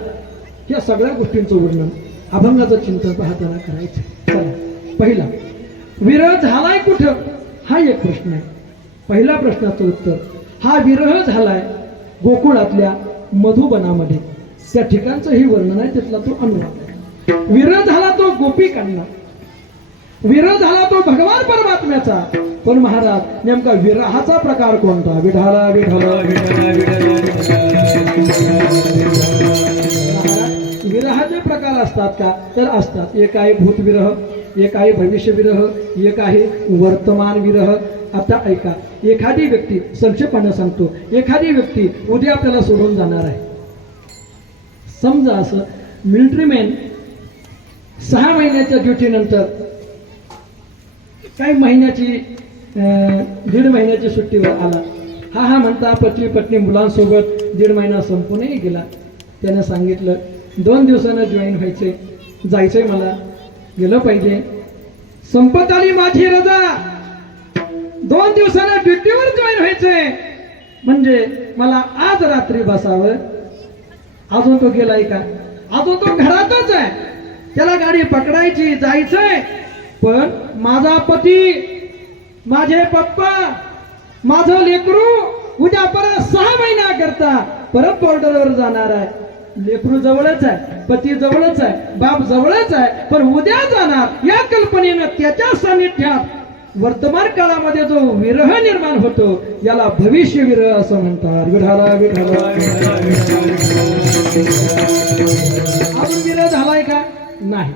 या सगळ्या गोष्टींचं वर्णन अभंगाचं चिंतन पाहताना करायचं. चला, पहिला, विरह झालाय कुठं हा एक प्रश्न आहे. पहिल्या प्रश्नाचं उत्तर, हा विरह झालाय गोकुळातल्या मधुबनामध्ये. त्या ठिकाणचं ही वर्णन आहे, तिथला तो अनुवाद. विरह झाला तो गोपिकांना, विरह झाला तो भगवान परमात्म्याचा. पण महाराज नेमका विरहाचा प्रकार कोणता? विठाला विठाला विरहाचे प्रकार असतात का? तर असतात. एक आहे भूतविरह, एक आहे भविष्य विरह, एक आहे वर्तमान विरह. आता ऐका, एखादी व्यक्ती, संक्षेपाने सांगतो, एखादी व्यक्ती उद्या आपल्याला सोडून जाणार आहे. समजा असं मिलिटरीमॅन 6 महिन्याच्या ड्युटीनंतर काही महिन्याची 1.5 महिन्याची सुट्टीवर आला. हा म्हणता पती पत्नी मुलांसोबत 1.5 महिना संपूनही गेला. त्यानं सांगितलं 2 दिवसानं जॉईन व्हायचंय, जायचंय, मला गेलं पाहिजे. संपत आली माझी रजा, 2 दिवसानं ड्युटीवर जॉईन व्हायचंय, म्हणजे मला आज रात्री बसावं. अजून तो गेलाय का? अजून तो घरातच आहे. त्याला गाडी पकडायची, जायचंय. पण माझा पती, माझे पप्पा, माझं लेकरू उद्या परत 6 महिना करता परत बॉर्डरवर जाणार आहे. लेकरू जवळच आहे, पती जवळच आहे, बाप जवळच आहे, पण उद्या जाणार या कल्पनेनं त्याच्या सानिध्यात वर्तमान काळामध्ये जो विरह निर्माण होतो याला भविष्य विरह असं म्हणतात. विठाला विठाला. अजून विरह झालाय का? नाही,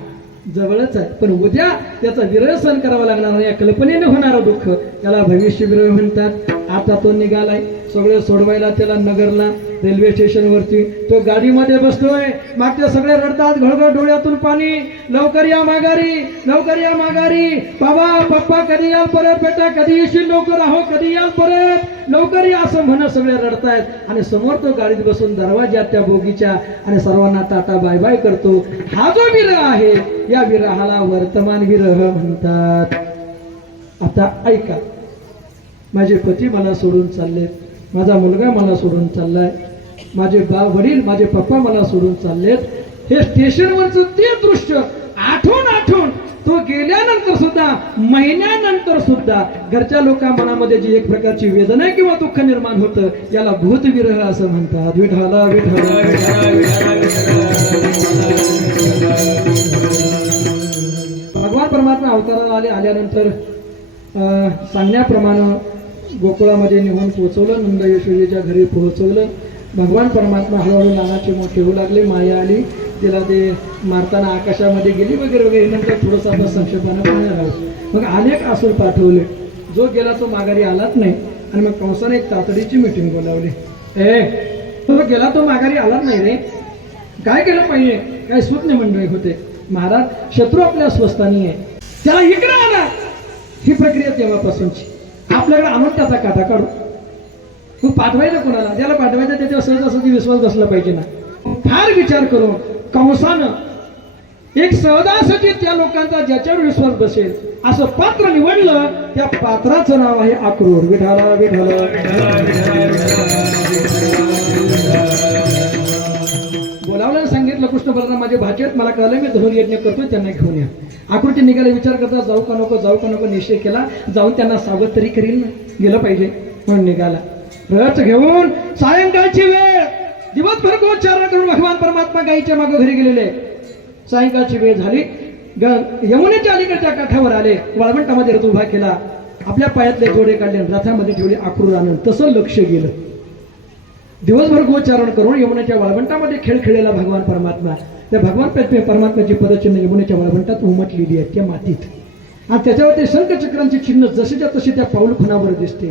जवळच आहे, पण उद्या त्याचा विरह सहन करावा लागणार, या कल्पनेने होणारं दुःख याला भविष्य विरह म्हणतात. आता तो निघालाय सगळे सोडवायला त्याला नगरला, रेल्वे स्टेशनवरती. तो गाडीमध्ये बसतोय, मागचे सगळे रडतात, घळघळ डोळ्यातून पाणी. लवकर या माघारी, लवकर या माघारी, बाबा पप्पा कधी याल परत, बेटा कधी येशील, लवकर आहो, कधी याल परत, लवकर या असं म्हणत सगळे रडतायत. आणि समोर तो गाडीत बसून दरवाज्यात त्या बोगीच्या आणि सर्वांना टाटा बाय बाय करतो. हा जो विरह आहे या विरहाला वर्तमान विरह म्हणतात. आता ऐका, माझे पती मला सोडून चाललेत, माझा मुलगा मला सोडून चाललाय, माझे वडील, माझे पप्पा मला सोडून चाललेत. हे स्टेशनवरचं ते दृश्य आठवून आठवून तो गेल्यानंतर सुद्धा, महिन्यानंतर सुद्धा घरच्या लोकां मनामध्ये जी एक प्रकारची वेदना किंवा दुःख निर्माण होतं याला भूतविरह असं म्हणतात. विठाला विठाला. भगवान परमात्मा अवताराला आल्यानंतर सांगण्याप्रमाणे गोकुळामध्ये निघून पोहोचवलं, नंद यशोदेच्या घरी पोहोचवलं. भगवान परमात्मा हळूहळू नानाचे मोठे होऊ लागले, माया आली, तिला ते मारताना आकाशामध्ये गेली वगैरे वगैरे. नंतर थोडंसं आपण संक्षेपानं पाहणार आहोत. मग अनेक असुर पाठवले, जो गेला तो माघारी आलाच नाही. आणि मग कंसाने एक तातडीची मीटिंग बोलावली. तो गेला तो माघारी आलाच नाही रे, काय केलं पाहिजे? काय स्वप्न मंडळी होते. महाराज शत्रू आपल्या स्वस्थानी आहे, त्याला इकडे आला. ही प्रक्रिया तेव्हापासूनची. आपल्याकडे आणून त्याचा काटा काढू. मग पाठवायचं कोणाला? ज्याला पाठवायचं त्याच्यावर सहजासहजी विश्वास बसला पाहिजे ना. फार विचार करून कंसानं एक सहजासहजी त्या लोकांचा ज्याच्यावर विश्वास बसेल असं पात्र निवडलं. त्या पात्राचं नाव आहे अक्रूर. विठाला विठाला. बोलावलं, सांगितलं कृष्ण बलराम माझे भाचे आहेत, मला कळलं, मी धनुर यज्ञ करतोय, त्यांना घेऊन या. आकृती निघाले, विचार करता जाऊ का नको, जाऊ का नको निश्चय केला. जाऊन त्यांना सावध तरी करील ना, गेलं पाहिजे म्हणून निघाला. रथ घेऊन सायंकाळची वेळ, दिवसभर गोचारण करून भगवान परमात्मा गाईच्या मागे घरी गेलेले. सायंकाळची वेळ झाली, यमुनेच्या अलीकडच्या काठावर आले, वाळवंटामध्ये रथ उभा केला, आपल्या पायातले जोडे काढले, रथामध्ये ठेवले अक्रूर आनंद. तसं लक्ष गेलं. दिवसभर गोचारण करून यमुनेच्या वाळवंटामध्ये खेळ खेळलेला भगवान परमात्मा, त्या भगवान परमात्म्याची पदचिन्ह यमुनेच्या वाळवंटात उमटलेली आहेत त्या मातीत, आणि त्याच्यावर ते शंखचक्रांची चिन्ह जशीच्या तशी त्या पाऊल खुणावर दिसते.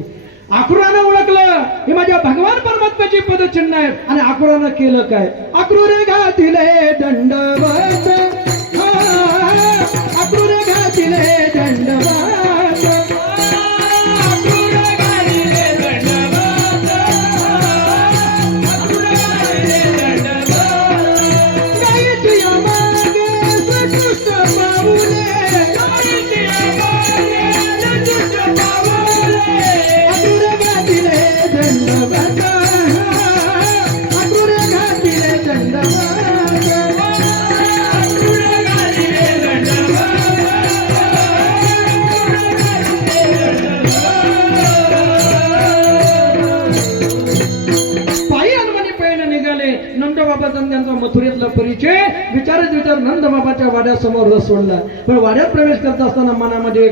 अक्रूरानं ओळखलं हे माझ्या भगवान परमात्म्याची पदचिन्ह आहे. आणि अक्रूरानं केलं काय? अक्रूर घातिले दंडवत, अक्रूर घातिले दंडवत, त्यांचा मथुरेतला परिचय विचारच विचार नंदबाबाच्या वाड्यासमोर रस सोडला. पण वाड्यात प्रवेश करत असताना मनामध्ये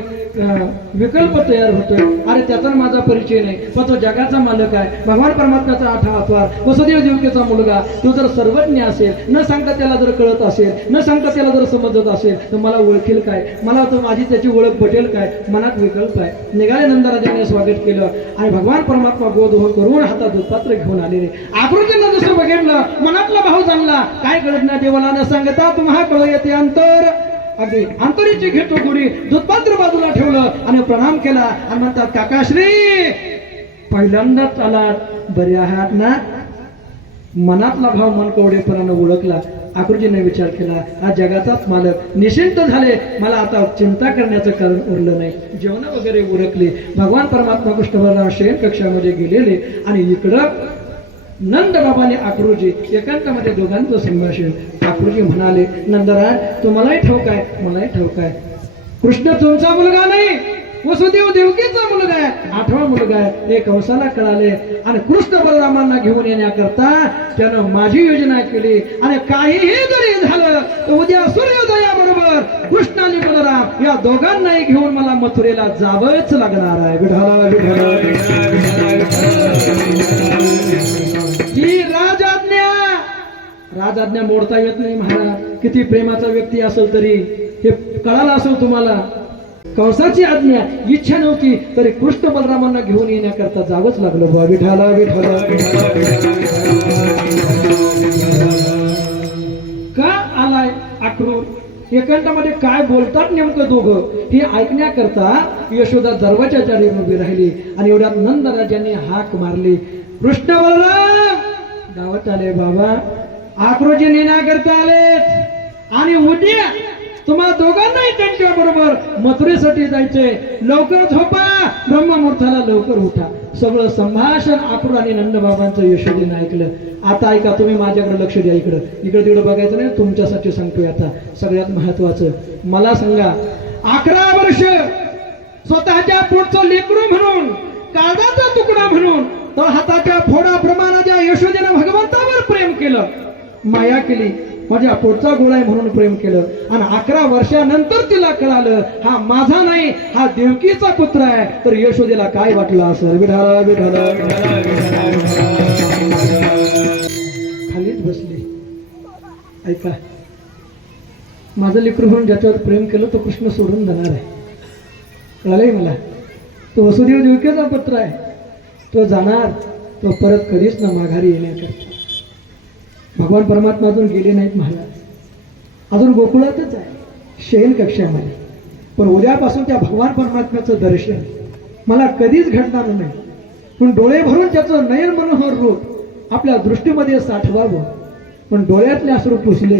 विकल्प तयार होतोय, अरे त्याचा माझा परिचय नाही, पण तो जगाचा मालक आहे, भगवान परमात्म्याचा 8 अवतार, वसुदेव देवकीचा मुलगा, तो जर सर्वज्ञ असेल, न सांगता त्याला जर कळत असेल, न सांगता त्याला जर समजत असेल, तर मला ओळखेल काय, मला तो माझी त्याची ओळख पटेल काय, मनात विकल्प आहे. निघाले नंदराजाने स्वागत केलं आणि भगवान परमात्मा गोदोह करून हातात दुधपात्र घेऊन आलेले. आकृतीनं जसं बघितलं मनातला भाव जाणला, काय कळत ना देवाला न सांगता तुम्हा कळ येते अंतर. अगदी अंतरीची घेतो गुढी, दुधपात्र बाजूला ठेवलं आणि प्रणाम केला आणि म्हणतात, काकाश्री पहिल्यांदाच आलात, बरे आहात ना? मनातला भाव मनकवडेपणानं ओळखला. आकृतीने विचार केला, हा जगाचाच मालक, निश्चिंत झाले, मला आता चिंता करण्याचं कारण उरलं नाही. जेवण वगैरे उरकले. भगवान परमात्मा कृष्ण शयन कक्षामध्ये गेलेले आणि इकडं नंद बाबाने अक्रूरजी एकांतामध्ये दोघांचं संभाषण. अक्रूरजी म्हणाले, नंदराज तुम्हालाही ठाऊक आहे, मलाही ठाऊक आहे, कृष्ण तुमचा मुलगा नाही, वसुदेव देवकीचा मुलगा आहे, 8वा मुलगा आहे, हे कंसाला कळाले आणि कृष्ण बलरामांना घेऊन येण्याकरता त्यानं माझी योजना केली. आणि काहीही जरी झालं तर उद्या सूर्योदयाबरोबर कृष्ण आणि बलराम या दोघांनाही घेऊन मला मथुरेला जावंच लागणार आहे. विठ्ठला ही राजाज्ञा मोडता येत नाही महाराज. किती प्रेमाचा व्यक्ती असेल तरी हे कळालं असेल तुम्हाला. कंसाची आज्ञा इच्छा नव्हती तरी कृष्ण बलरामांना घेऊन येण्याकरता जावंच लागलं. बा विठ्ठला विठ्ठला का आलाय अक्रूर? एकांतामध्ये काय बोलतात नेमकं दोघं हे ऐकण्याकरता यशोदा दरवाजाच्या रे उभी राहिली आणि एवढ्यात नंदराजांनी हाक मारली, कृष्ण बलराम गावात आले. बाबा अक्रूरजी नेण्याकरता आलेत आणि उद्या तुम्हा दोघांनाही त्यांच्या बरोबर मथुरेसाठी जायचंय. लवकर झोपा, ब्रह्ममुहूर्ताला लवकर उठा. सगळं संभाषण अक्रूर आणि नंदबाबांचं यशोदेने ऐकलं. आता ऐका, तुम्ही माझ्याकडे लक्ष द्या. इकडं तिकडं बघायचं नाही, तुमच्यासाठी सांगतोय. आता सगळ्यात महत्वाचं मला सांगा, 11 वर्ष स्वतःच्या पोटचं लेकरू म्हणून, काळजाचा तुकडा म्हणून, तर हाताच्या फोडाप्रमाणे ज्या यशोदेने भगवंतावर प्रेम केलं, माया केली, माझ्या पोटचा गोळा आहे म्हणून प्रेम केलं, आणि 11 वर्षानंतर तिला कळालं हा माझा नाही, हा देवकीचा पुत्र आहे, तर यशोदेला काय वाटलं असेल? विठ्ठला विठ्ठला खालीच बसली. ऐका, माझं लेकरू म्हणून ज्याच्यावर प्रेम केलं तो कृष्ण सोडून जाणार आहे, कळालंय मला. तो वसुदेव देवकीचा पुत्र आहे, तो जाणार, तो परत कधीच ना माघारी येण्याकरता. भगवान परमात्मा अजून गेले नाहीत महाराज, अजून गोकुळातच आहे शयन कक्षामध्ये. पण उद्यापासून त्या भगवान परमात्म्याचं दर्शन मला कधीच घडणार नाही. पण डोळे भरून त्याचं नयन मनोहर रूप आपल्या दृष्टीमध्ये साठवावं. पण डोळ्यातले अश्रू पुसले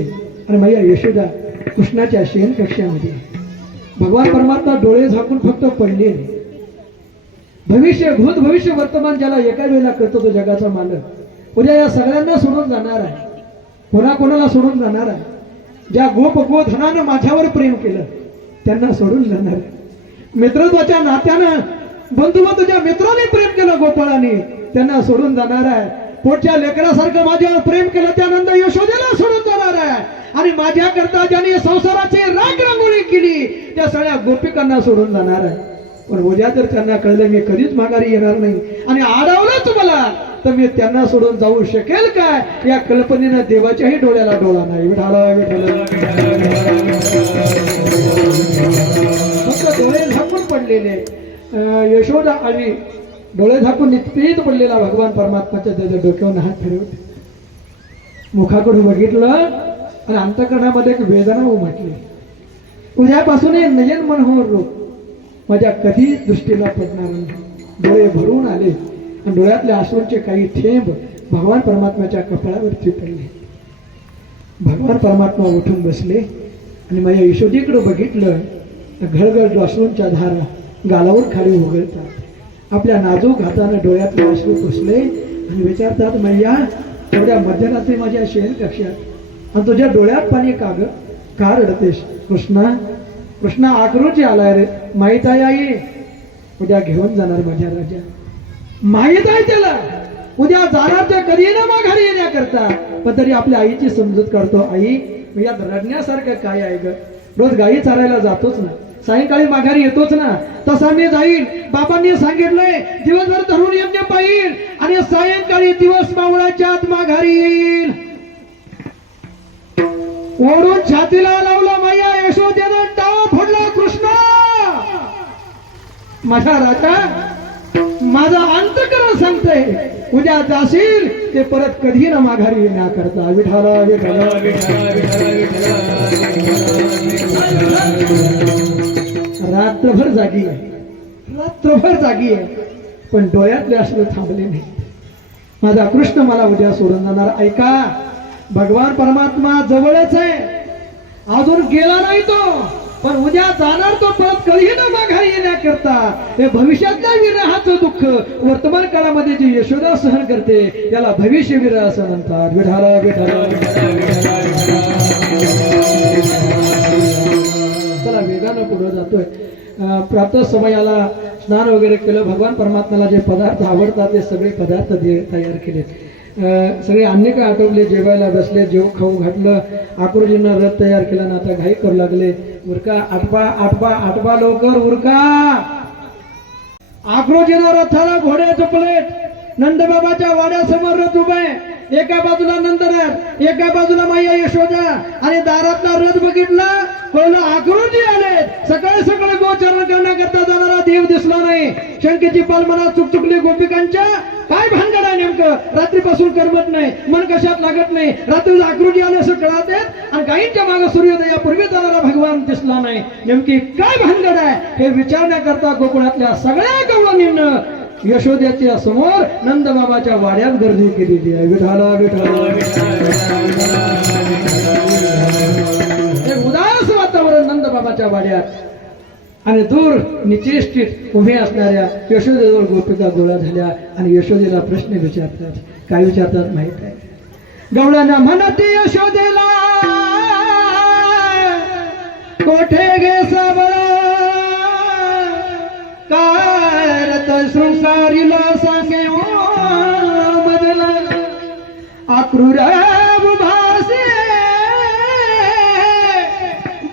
आणि मैया यशोदा कृष्णाच्या शयन कक्षामध्ये. भगवान परमात्मा डोळे झाकून फक्त पडले. भविष्य, भूत, भविष्य, वर्तमान ज्याला एका वेळेला करतो तो जगाचा मालक उद्या या सगळ्यांना सोडून जाणार आहे. कोणाकोणाला सोडून जाणार आहे? ज्या गोधनानं माझ्यावर प्रेम केलं त्यांना सोडून जाणार आहे. मित्रत्वाच्या नात्यानं, बंधुत्वाच्या मित्राने प्रेम केलं गोपाळाने, त्यांना सोडून जाणार आहे. पोटच्या लेकरासारखं माझ्यावर प्रेम केलं त्यानंतर यशोदेला सोडून जाणार आहे आणि माझ्या करता ज्यांनी संसाराची राग रांगोळी केली त्या सगळ्या गोपिकांना सोडून जाणार आहे. पण उद्या जर त्यांना कळलं मी कधीच माघारी येणार नाही आणि अडवलंच मला तर मी त्यांना सोडून जाऊ शकेल काय या कल्पनेनं देवाच्याही डोळ्याला डोळा नाही. फक्त डोळे झाकून पडलेले यशोदा आणि डोळे झाकून नित्पीत पडलेला भगवान परमात्माच्या त्याच्या डोक्यावर हात फिरवते. मुखाकडून बघितलं आणि अंतकरणामध्ये एक वेदना उमटली. उद्यापासून हे नयन मनोहर रूप माझ्या कधी दृष्टीला पडणार नाही. डोळे भरून आले आणि डोळ्यातल्या अश्रूंचे काही थेंब भगवान परमात्म्याच्या कपाळावरती पडले. भगवान परमात्मा उठून बसले आणि माझ्या यशोदीकडे बघितलं तर घळघळ अश्रूंच्या धारा गालावर खाली उघडतात. आपल्या नाजूक हाताने डोळ्यातले अश्रू पुसले आणि विचारतात मैया तेवढ्या मध्यरात्री माझ्या शयन कक्षात आणि तुझ्या डोळ्यात पाणी का रडतेस? कृष्णा आक्रोश आलाय रे. माहित आहे आई उद्या घेऊन जाणार माझ्या राजा. माहित आहे त्याला उद्या जाणार तर कधी ना माघारी येण्याकरता. पण तरी आपल्या आईची समजूत करतो. आई यात रडण्यासारखं काय आहे ग? रोज गाई चारायला जातोच ना, सायंकाळी माघारी येतोच ना, तसा मी जाईल. बाबांनी सांगितलंय दिवसभर धरून यज्ञ पाहिल आणि सायंकाळी दिवस मावळाच्या आत माघारी येईल. ओढून छातीला लावला मैया यशोदेनं टाव फोडला. कृष्ण माझा राजा माझा अंतकरण सांगतोय उद्या जाशील ते परत कधी ना माघारी येण्याकरता. विठाला विठाला रात्रभर जागी आहे, रात्रभर जागी आहे, पण डोळ्यातले अश्रू थांबले नाही. माझा कृष्ण मला उद्या सोडून जाणार. ऐका भगवान परमात्मा जवळच आहे, अजून गेला नाही तो, पण उद्या जाणार तो परत कधी न माघारी येण्याकरता. हे भविष्यातल्या विरहाचं दुःख वर्तमान काळामध्ये जी यशोदा सहन करते याला भविष्य विरह असं म्हणतात. विठाला विठाला चला वेगानं पुढे जातोय. प्रातः समयाला स्नान वगैरे केलं. भगवान परमात्म्याला जे पदार्थ आवडतात ते सगळे पदार्थ तयार केले. सगळे अन्य काय आटोपले, जेवायला बसले, जेव खाऊ घातलं. आकुर्जींना रथ तयार केला ना आता घाई करू लागले. उरका आटपा आटपा आटपा लवकर उरका. आक्रोजीनं रथाला घोडे चपलेत. नंदबाबाच्या वाड्यासमोर रथ उभा आहे. एका बाजूला नंदनाथ, एका बाजूला मैया यशोदा आणि दारातला रथ बघितला कळलं आक्रोजी आले. सकाळी सकाळी गोचरण करण्याकरता जाणारा देव दिसला नाही. शंकेची पालमना चुकचुकली गोपिकांच्या. काय भानगड आहे नेमकं? रात्रीपासून करमत नाही, मन कशात लागत नाही. रात्री आक्रोजी आले असं कळत आणि गायींच्या मागे सूर्योदयापूर्वी जाणारा भगवान दिसला नाही. नेमकी काय भानगड आहे हे विचारण्याकरता गोकुळातल्या सगळ्या गवळणींना यशोद्याच्या समोर नंदबाबाच्या वाड्यात गर्दी केलेली आहे. विठाला विठाला उदास वातावरण नंदबाबाच्या वाड्यात आणि दूर निचेष्टीत उभे असणाऱ्या यशोदेजवळ गोपिका गोळा झाल्या आणि यशोदेला प्रश्न विचारतात. काय विचारतात माहित आहे? गवळांना म्हणते यशोदेला कोठे गे साबळा कारत शृंगारीला सांगे मजला आक्रूर भासे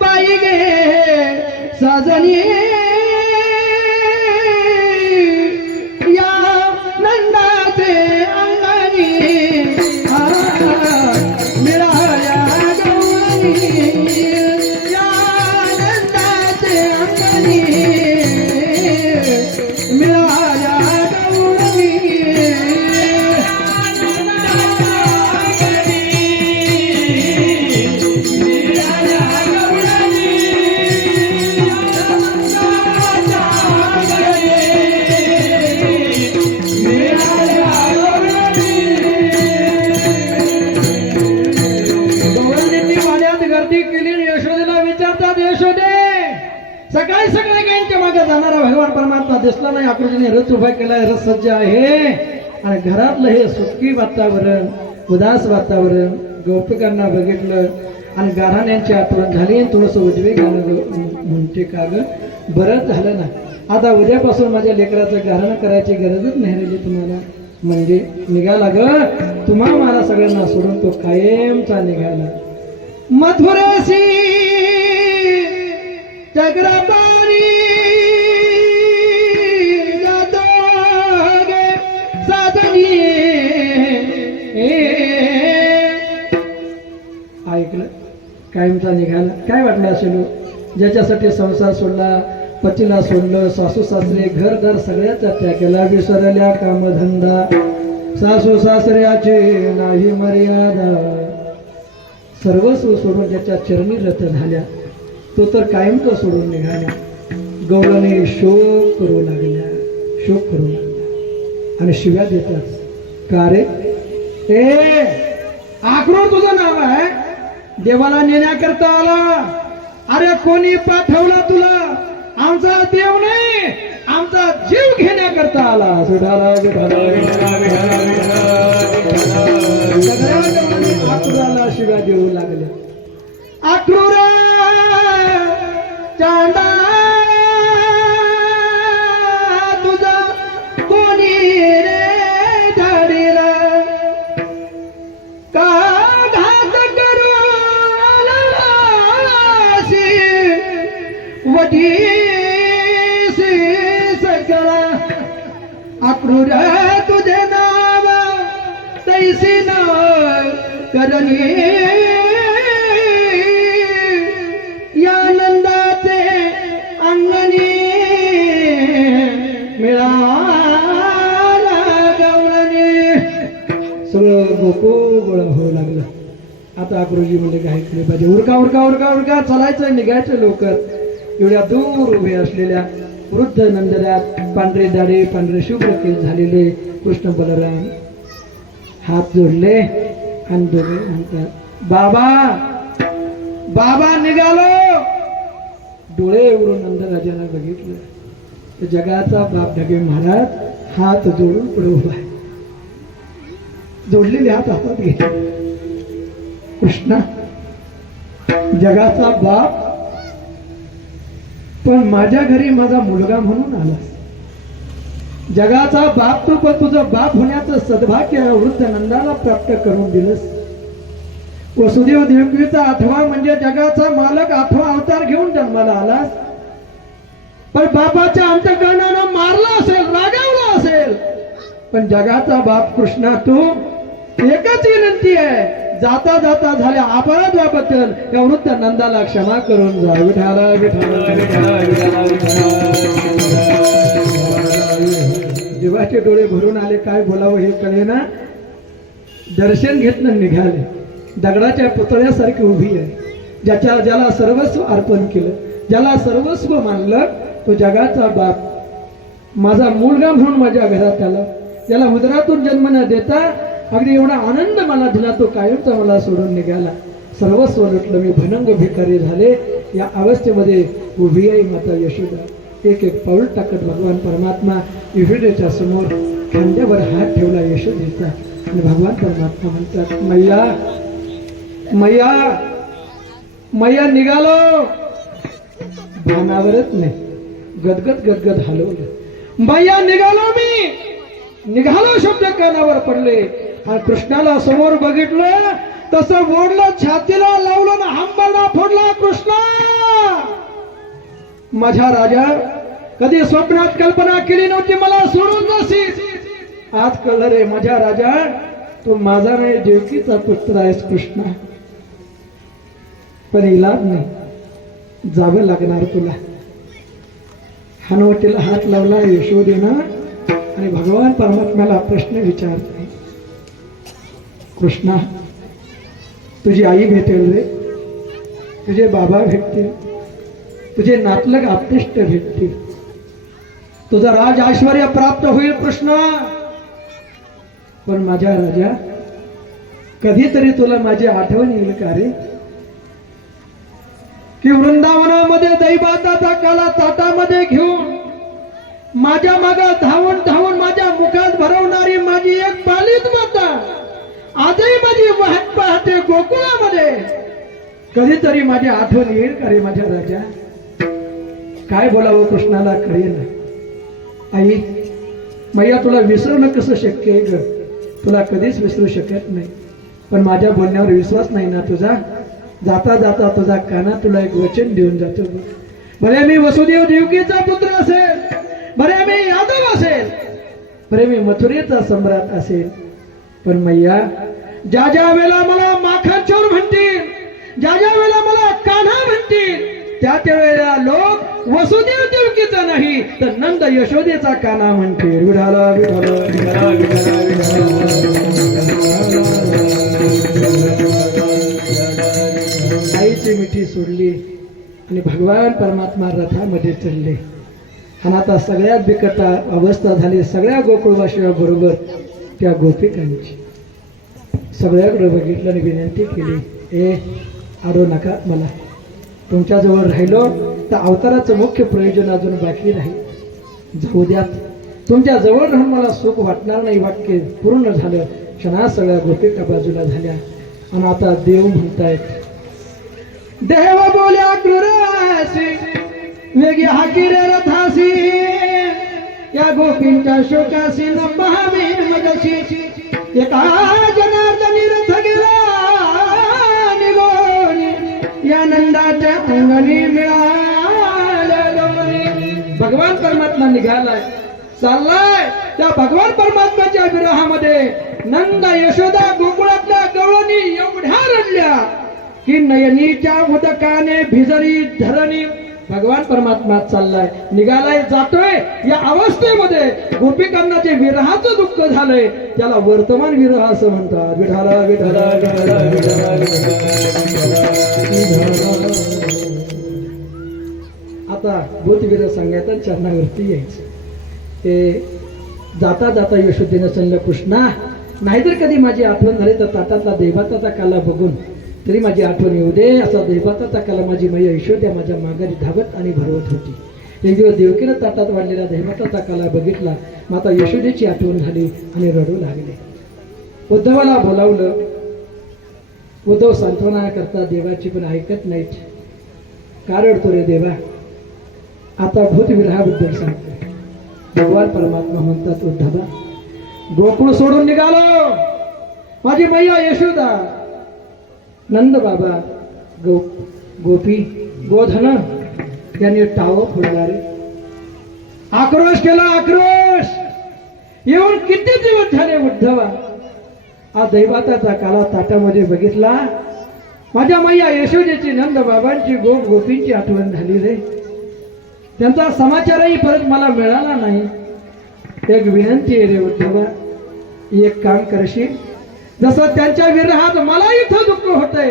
बाई गे साजनी या नंदाचे अंगणी मिळाल्या गवळणी या नंदाचे अंगणी मिळाल्या गवळणी. सकाळी सकाळी गायींच्या मागे जाणारा भगवान परमात्मा दिसला नाही. आकृतीने रथ उभा केलाय, रथ सज्ज आहे आणि घरातलं हे सुखी वातावरण, उदास वातावरण गोपिकांना बघितलं आणि गाऱ्हाण्यांची आठवण झाली. थोडस उजवे गाणं म्हणते का ग बरंच झालं ना. आता उद्यापासून माझ्या लेकराचं गाऱ्हाणं करायची गरजच नाही राहिली तुम्हाला. म्हणजे निघाला ग तुम्हा मला सगळ्यांना सोडून तो कायमचा निघाला मथुरेशी चक्रपाणी जातो गे साधनी ऐकलं कायमचा निघाला काय वाटलं असेल ज्याच्यासाठी संसार सोडला पतीला सोडलं सासू सासरे घरदार सगळ्याचा त्याग केला विसरल्या कामधंदा सासू सासऱ्याचे नाही मर्यादा सर्वस्व सोडून ज्याच्या चरणी रथ झाल्या तो तर कायमचा सोडून निघाला गौराने शोक करू लागला आणि शिव्या देतात का रे ए आक्रोड तुझं नाव आहे देवाला नेण्याकरता आला अरे कोणी पाठवला तुला आमचा देव नाही आमचा जीव घेण्याकरता आला आक्रोराला शिव्या देऊ लागल्या आक्रोरा चांडा तुझा कोणी रे झाडीला का घात करू वटी सगळा अक्रूर तुझे नाव तैसी नाव करणी या नंदाचे अंगणी मिळाला गवळणी सगळं गोकुळ गोळा होऊ लागलं आता अक्रूरजी म्हणजे काय केले पाहिजे उरका उरका उरका उरका चालायचं निघायचं लवकर एवढ्या दूर उभे असलेल्या वृद्ध नंदरात पांढरे दाढे पांढरे शुभ्र केस झालेले कृष्ण बलराम हात जोडले आणि दोघे म्हणतात बाबा बाबा निघालो डोळे उघडून नंदराजांना बघितलं तर जगाचा बाप ढगे महाराज हात जोडून पुढे उभा आहे जोडलेले हात हातात घेतले कृष्णा जगाचा बाप पण माझ्या घरी माझा मुलगा म्हणून आलास जगाचा बाप तू पण तुझं बाप होण्याचं सद्भाग्य वृद्ध नंदाला प्राप्त करून दिलंस वसुदेव देवकीचा आठवा म्हणजे जगाचा मालक आठवा अवतार घेऊन जन्माला आलास पण बापाच्या अंतःकरणानं मारला असेल रागावला असेल पण जगाचा बाप कृष्णा तू एकच विनंती आहे जाता जाता झाल्या अपराधाबद्दल या वृद्ध नंदाला क्षमा करून जा विठाला देवाचे डोळे भरून आले काय बोलावं हे कळेना दर्शन घेतलं निघाले दगडाच्या पुतळ्यासारखी उभी आहे ज्याला सर्वस्व अर्पण केलं ज्याला सर्वस्व मानलं तो जगाचा बाप माझा मुलगा म्हणून माझ्या घरात आला ज्याला उदरातून जन्म न देता अगदी एवढा आनंद मला दिला तो कायमचा मला सोडून निघाला सर्वस्व लुटलं मी भनंग भिकारी झाले या अवस्थेमध्ये उभी आहे माता यशोदा एक एक पाऊल टाकत भगवान परमात्मा यशोदेच्या समोर खांद्यावर हात ठेवला यशोदेचा आणि भगवान परमात्मा म्हणतात मैया मैया मैया निघालो भानावरच नाही गदगद गदगद हलवलं मैया निघालो मी निघालो शब्द कानावर पडले आणि कृष्णाला समोर बघितलं तसं ओढलं छातीला लावलं ना हंबरडा फोडला कृष्णा माझ्या राजा कधी स्वप्नात कल्पना केली नव्हती मला सोडून जाशील आज कळलं रे माझ्या राजा तू माझा नाही देवकीचा पुत्र आहेस कृष्णा पण इलाज नाही जावं लागणार तुला हनुवटीला हात लावला यशोदेनं आणि भगवान परमात्म्याला प्रश्न विचारते कृष्णा तुझी आई भेटेल रे तुझे बाबा भेटतील तुझे नातलग आप्तेष्ट भेटतील तुझा राज ऐश्वर्य प्राप्त होईल कृष्णा पण माझ्या राजा कधीतरी तुला माझी आठवण येईल का रे की वृंदावनामध्ये दैवाताचा काला ताटामध्ये घेऊन माझ्या मागे धावून धावून माझ्या मुखात भरवणारी माझी एक पालीत माता आजही माझी वाट पाहते गोकुळामध्ये कधीतरी माझी आठवण येईल का रे माझ्या राजा काय बोलावं कृष्णाला कळेल आई मैया तुला विसरणं कसं शक्य आहे ग? तुला कधीच विसरू शकत नाही. पण माझ्या बोलण्यावर विश्वास नाही ना तुझा? जाता जाता तुझा काना तुला एक वचन देऊन जातो. भले मी वसुदेव देवकीचा पुत्र असेल, भले मी यादव असेल, भले मी मथुरेचा सम्राट असेल, पण मैया ज्या ज्या वेळेला मला माखन चोर म्हणतील, ज्या ज्या वेळेला मला कान्हा म्हणतील, त्या त्या वेळेला लोक वसुदेव देवकीचा नाही तर नंद यशोदेचा कान्हा म्हणतील. विठाला विठाला विठाला विठाला विठाला. आईची मिठी सोडली आणि भगवान परमात्मा रथामध्ये चढले. आणि आता सगळ्यात बिकट अवस्था झाली सगळ्या गोकुळवासियांबरोबर त्या गोपिकांची. सगळ्याकडे बघितलं आणि विनंती केली, ए आडो नका, मला तुमच्याजवळ राहिलो तर अवताराचं मुख्य प्रयोजन अजून बाकी राहील. जाऊ द्यात, तुमच्या जवळ राहून मला सुख वाटणार नाही. वाक्य पूर्ण झालं. क्षणात सगळ्या गोपिका बाजूला झाल्या. आणि आता देव म्हणतायत, देव बोल्या क्रूरासी वेगी हाकिरे रथासी, या गोपींच्या शोकासी न पहावी मजशी. एका जनार्दनी रथ गेला निघून, या नंदाच्या अंगणी मिळाल्या दोन्ही. भगवान परमात्मा निघालाय, चाललाय. त्या भगवान परमात्माच्या विरहामध्ये नंद यशोदा गोकुळातल्या गवळणी एवढ्या रडल्या की नयनीच्या उदकाने भिजरी धरणी. भगवान परमात्मा चाललाय, निघालाय, जातोय. या अवस्थेमध्ये गोपिकांना जे विरहाचं दुःख झालंय त्याला वर्तमान विरह असं म्हणतात. विठाला विठाला विठाला विठाला विठाला. आता भूतविरह सांगायचं, चरणावरती यायचं. ते जाता जाता यशोदेनं सांगलं, कृष्णा नाहीतर कधी माझी आठवण झाली तर ताटातला देवभाताचा काला बघून तरी माझी आठवण येऊ दे. असा देवभाताचा काला माझी मैया यशोद्या माझ्या माघारी धावत आणि भरवत होती. एक दिवस देवकीनं ताटात वाढलेला देवभाताचा काला बघितला. माता यशोदेची आठवण झाली आणि रडू लागले. उद्धवाला बोलावलं. उद्धव सांत्वना करता देवाची पण ऐकत नाहीत. का रडतो रे देवा? आता भूतविरहाबद्दल सांगतो. भगवान परमात्मा म्हणतात, उद्धवा गोकुळ सोडून निघालो. माझी मैया यशोदा, नंद बाबा, गोपी, गोधन यांनी टाव फोडला रे. आक्रोश केला, आक्रोश. येऊन किती दिवस झाले उद्धवा? आज दैवाताचा काला ताटामध्ये बघितला. माझ्या मैया यशोदेची, नंद बाबांची, गोपींची आठवण झाली रे. त्यांचा समाचारही परत मला मिळाला नाही. एक विनंती आहे रे उद्धवा, एक काम करशील? जसं त्यांच्या विरहात मला इथं दुःख होतंय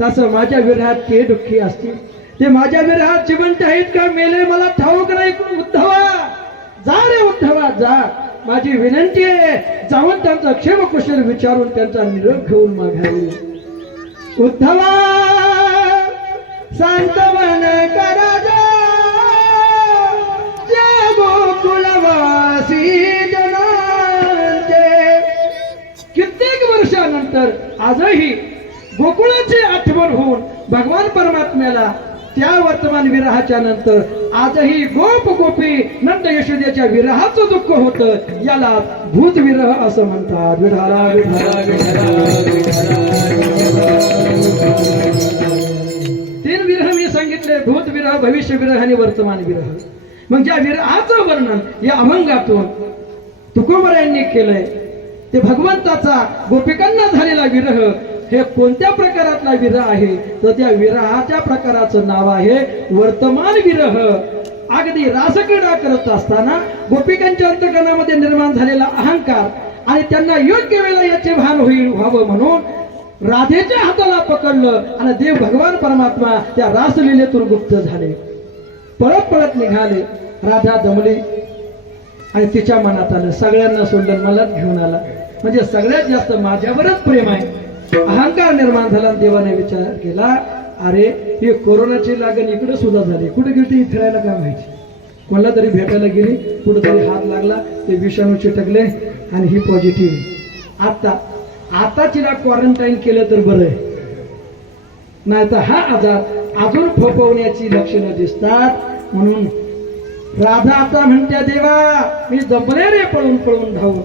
तसं माझ्या विरहात ते दुःखी असतील. ते माझ्या विरहात जिवंत आहेत का मेले मला ठाऊक नाही. उद्धवा जा रे उद्धवा जा. माझी विनंती आहे, जाऊन त्यांचा क्षेमकुशल विचारून त्यांचा निरोप घेऊन माघारी. उद्धवा सांत्वन करा गोकुळवासी जनांचे. कित्येक वर्षानंतर आजही गोकुळाची आठवण होऊन भगवान परमात्म्याला त्या वर्तमान विरहाच्या नंतर आजही गोप गोपी नंद यशोदेच्या विरहाचं दुःख होतं. याला भूत विरह असं म्हणतात. विठाला विठाला विठाला. तीन विरह मी सांगितले, भूत विरह, भविष्य विरह आणि वर्तमान विरह. मग ज्या विरहाचं वर्णन या अभंगातून तुकोबरायांनी केलंय ते भगवंताचा गोपिकांना झालेला विरह हे कोणत्या प्रकारातला विरह आहे तर त्या विरहाच्या प्रकाराचं नाव आहे वर्तमान विरह. अगदी रासक्रीडा करत असताना गोपिकांच्या अंतकरणामध्ये निर्माण झालेला अहंकार आणि त्यांना योग्य वेळेला याचे भान व्हावं म्हणून राधेच्या हाताला पकडलं आणि देव भगवान परमात्मा त्या रासलीलेतून गुप्त झाले. पळत पळत निघाले. राधा दमली आणि तिच्या मनात आलं, सगळ्यांना सोडलं मलाच घेऊन आला. म्हणजे सगळ्यात जास्त माझ्यावरच प्रेम आहे. अहंकार निर्माण झाला. देवाने विचार केला, अरे हे कोरोनाची लागण इकडे सुद्धा झाली. कुठे गेली फिरायला काय माहिती? कोणाला तरी भेटायला गेली, कुठेतरी हात लागला, ते विषाणू चिटकले आणि ही पॉझिटिव्ह. आता तिला क्वारंटाईन केलं तर बरं आहे, नाही तर हा आजार अजून फोपवण्याची लक्षणं दिसतात. म्हणून राधा आता म्हणत्या देवा मी जपले रे पळून पळून धावून,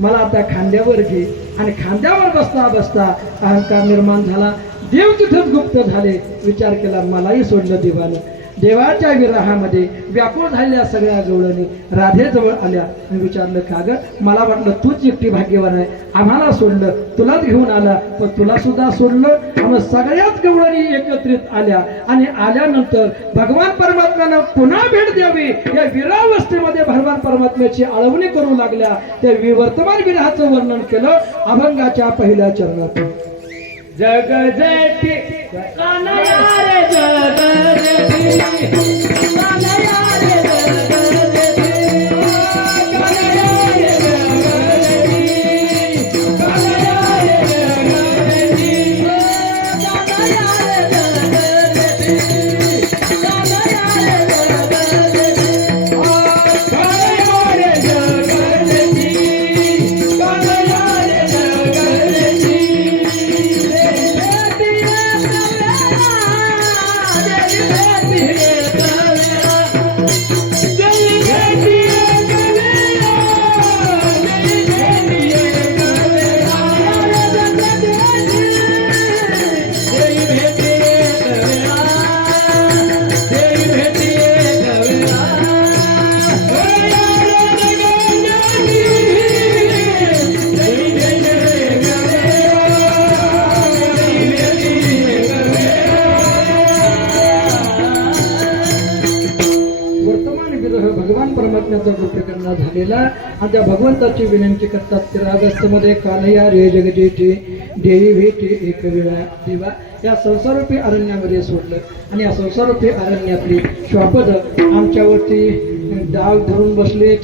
मला आता खांद्यावर घे. आणि खांद्यावर बसता बसता अहंकार निर्माण झाला. देव तिथंच गुप्त झाले. विचार केला मलाही सोडलं देवानं. देवाच्या विरहामध्ये व्याकुळ झालेल्या सगळ्या गवळणी राधेजवळ आल्या आणि विचारलं का ग, मला वाटलं तूच एकटी भाग्यवान आहे, आम्हाला सोडलं, तुलाच घेऊन आला, पण तुला सुद्धा सोडलं. आम्ही सगळ्याच गवळणी एकत्रित आल्या आणि आल्यानंतर भगवान परमात्म्यानं पुन्हा भेट द्यावी या विरावस्थेमध्ये भगवान परमात्म्याची आळवणी करू लागल्या. त्या वर्तमान विरहाचं वर्णन केलं अभंगाच्या पहिल्या चरणात. जग जेठी कानया रे जग जेठी कानया रे जग जेठी कानया रे जग जेठी कानया रे जग जेठी कानया रे जग जेठी कानया रे जग जेठी कानया रे जग जेठी कानया रे जग जेठी भगवान परमात्म्याचा गोपीकरणा झालेला आणि त्या भगवंताची विनंती करतात. 13 ऑगस्ट मध्ये कानया रे जगजेठी देवी भेटी एक वेळा देवा या संसारूपी अरण्यामध्ये सोडलं आणि या संसारूपी अरण्यातली श्वापद आमच्यावरती डाव धरून बसले.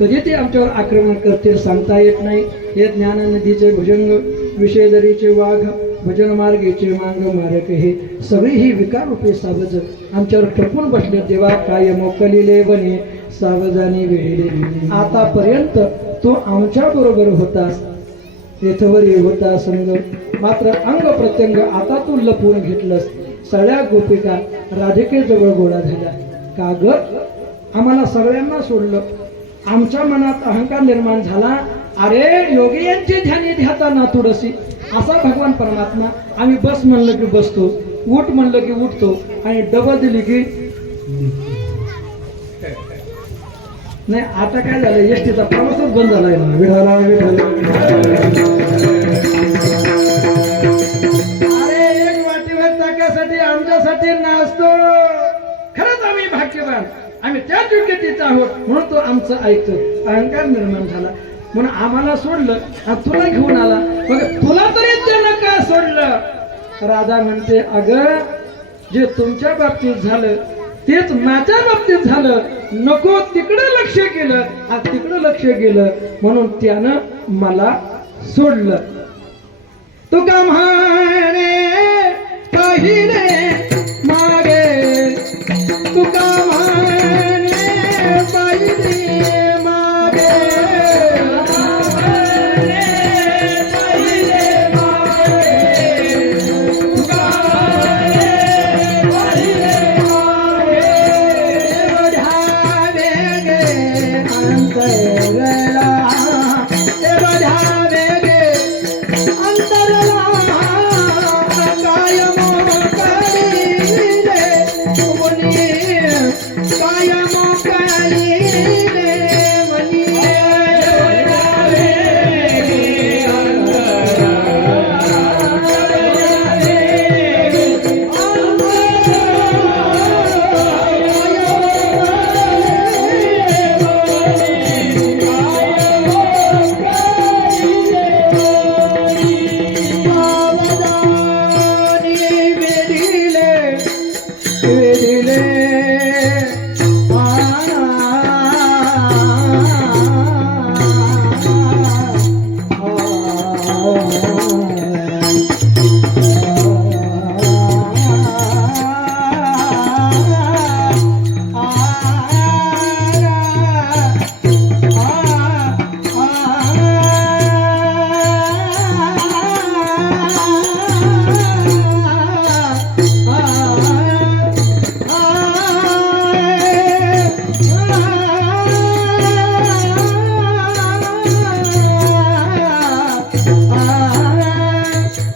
कधी ते आमच्यावर आक्रमण करतील सांगता येत नाही. हे ज्ञान नदीचे भुजंग विषयदरीचे वाघ भजन मार्गेचे मांग मारक हे सगळी ही विकाररूपी सावज आमच्यावर टपून बसले. देवा काय मोकलिले बने सावजानी वेळेले. आतापर्यंत तो आमच्या बरोबर होतास, येथवरी होता संग, मात्र अंग प्रत्यंग आता तू लपवून घेतलंस. सगळ्या गोपिका राधिकेजवळ गोळा झाल्या. का ग आम्हाला सगळ्यांना सोडलं, आमच्या मनात अहंकार निर्माण झाला. अरे योगी यांची ध्यानी ध्याता नातुडसी असा भगवान परमात्मा. आम्ही बस म्हणलं की बसतो, उठ म्हणलं की उठतो आणि डबल दिली की नाही. आता काय झालं, एसटीचा प्रवासच बंद झालाय ना. विठाला विठाला अरे एक वाटीवर टाक्यासाठी आमच्यासाठी नाचतो. खरंच आम्ही भाग्यवान, आम्ही त्याच योग्यतेचा आहोत म्हणून तो आमचं ऐकतो. अहंकार निर्माण झाला म्हणून आम्हाला सोडलं आणि तुला घेऊन आला. मग तुला तरी त्यानं का सोडलं. राधा म्हणते अगं जे तुमच्या बाबतीत झालं तेच माझ्या बाबतीत झालं. नको तिकडे लक्ष केलं आणि तिकडे लक्ष गेलं म्हणून त्यानं मला सोडलं. तुका म्हणे पाहिले मागे, तुका म्हणे पाहिले मागे,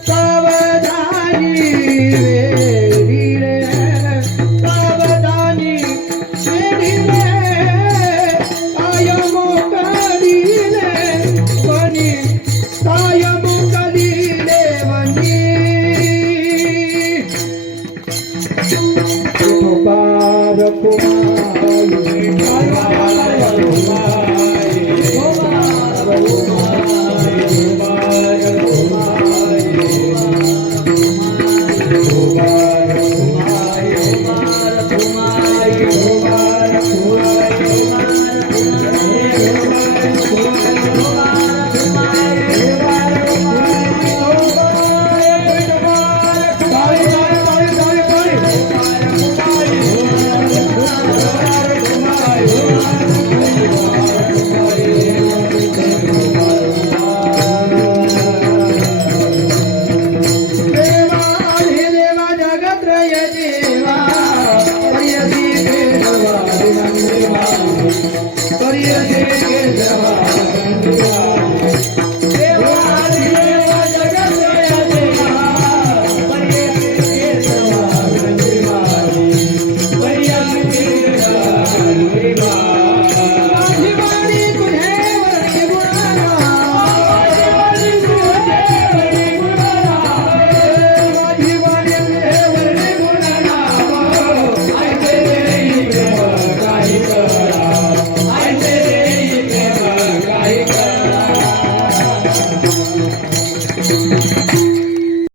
सावधानी वेडी रे सावधानी वेडी रे कायम करीले वनी कायम करीले वनी कुमार देवा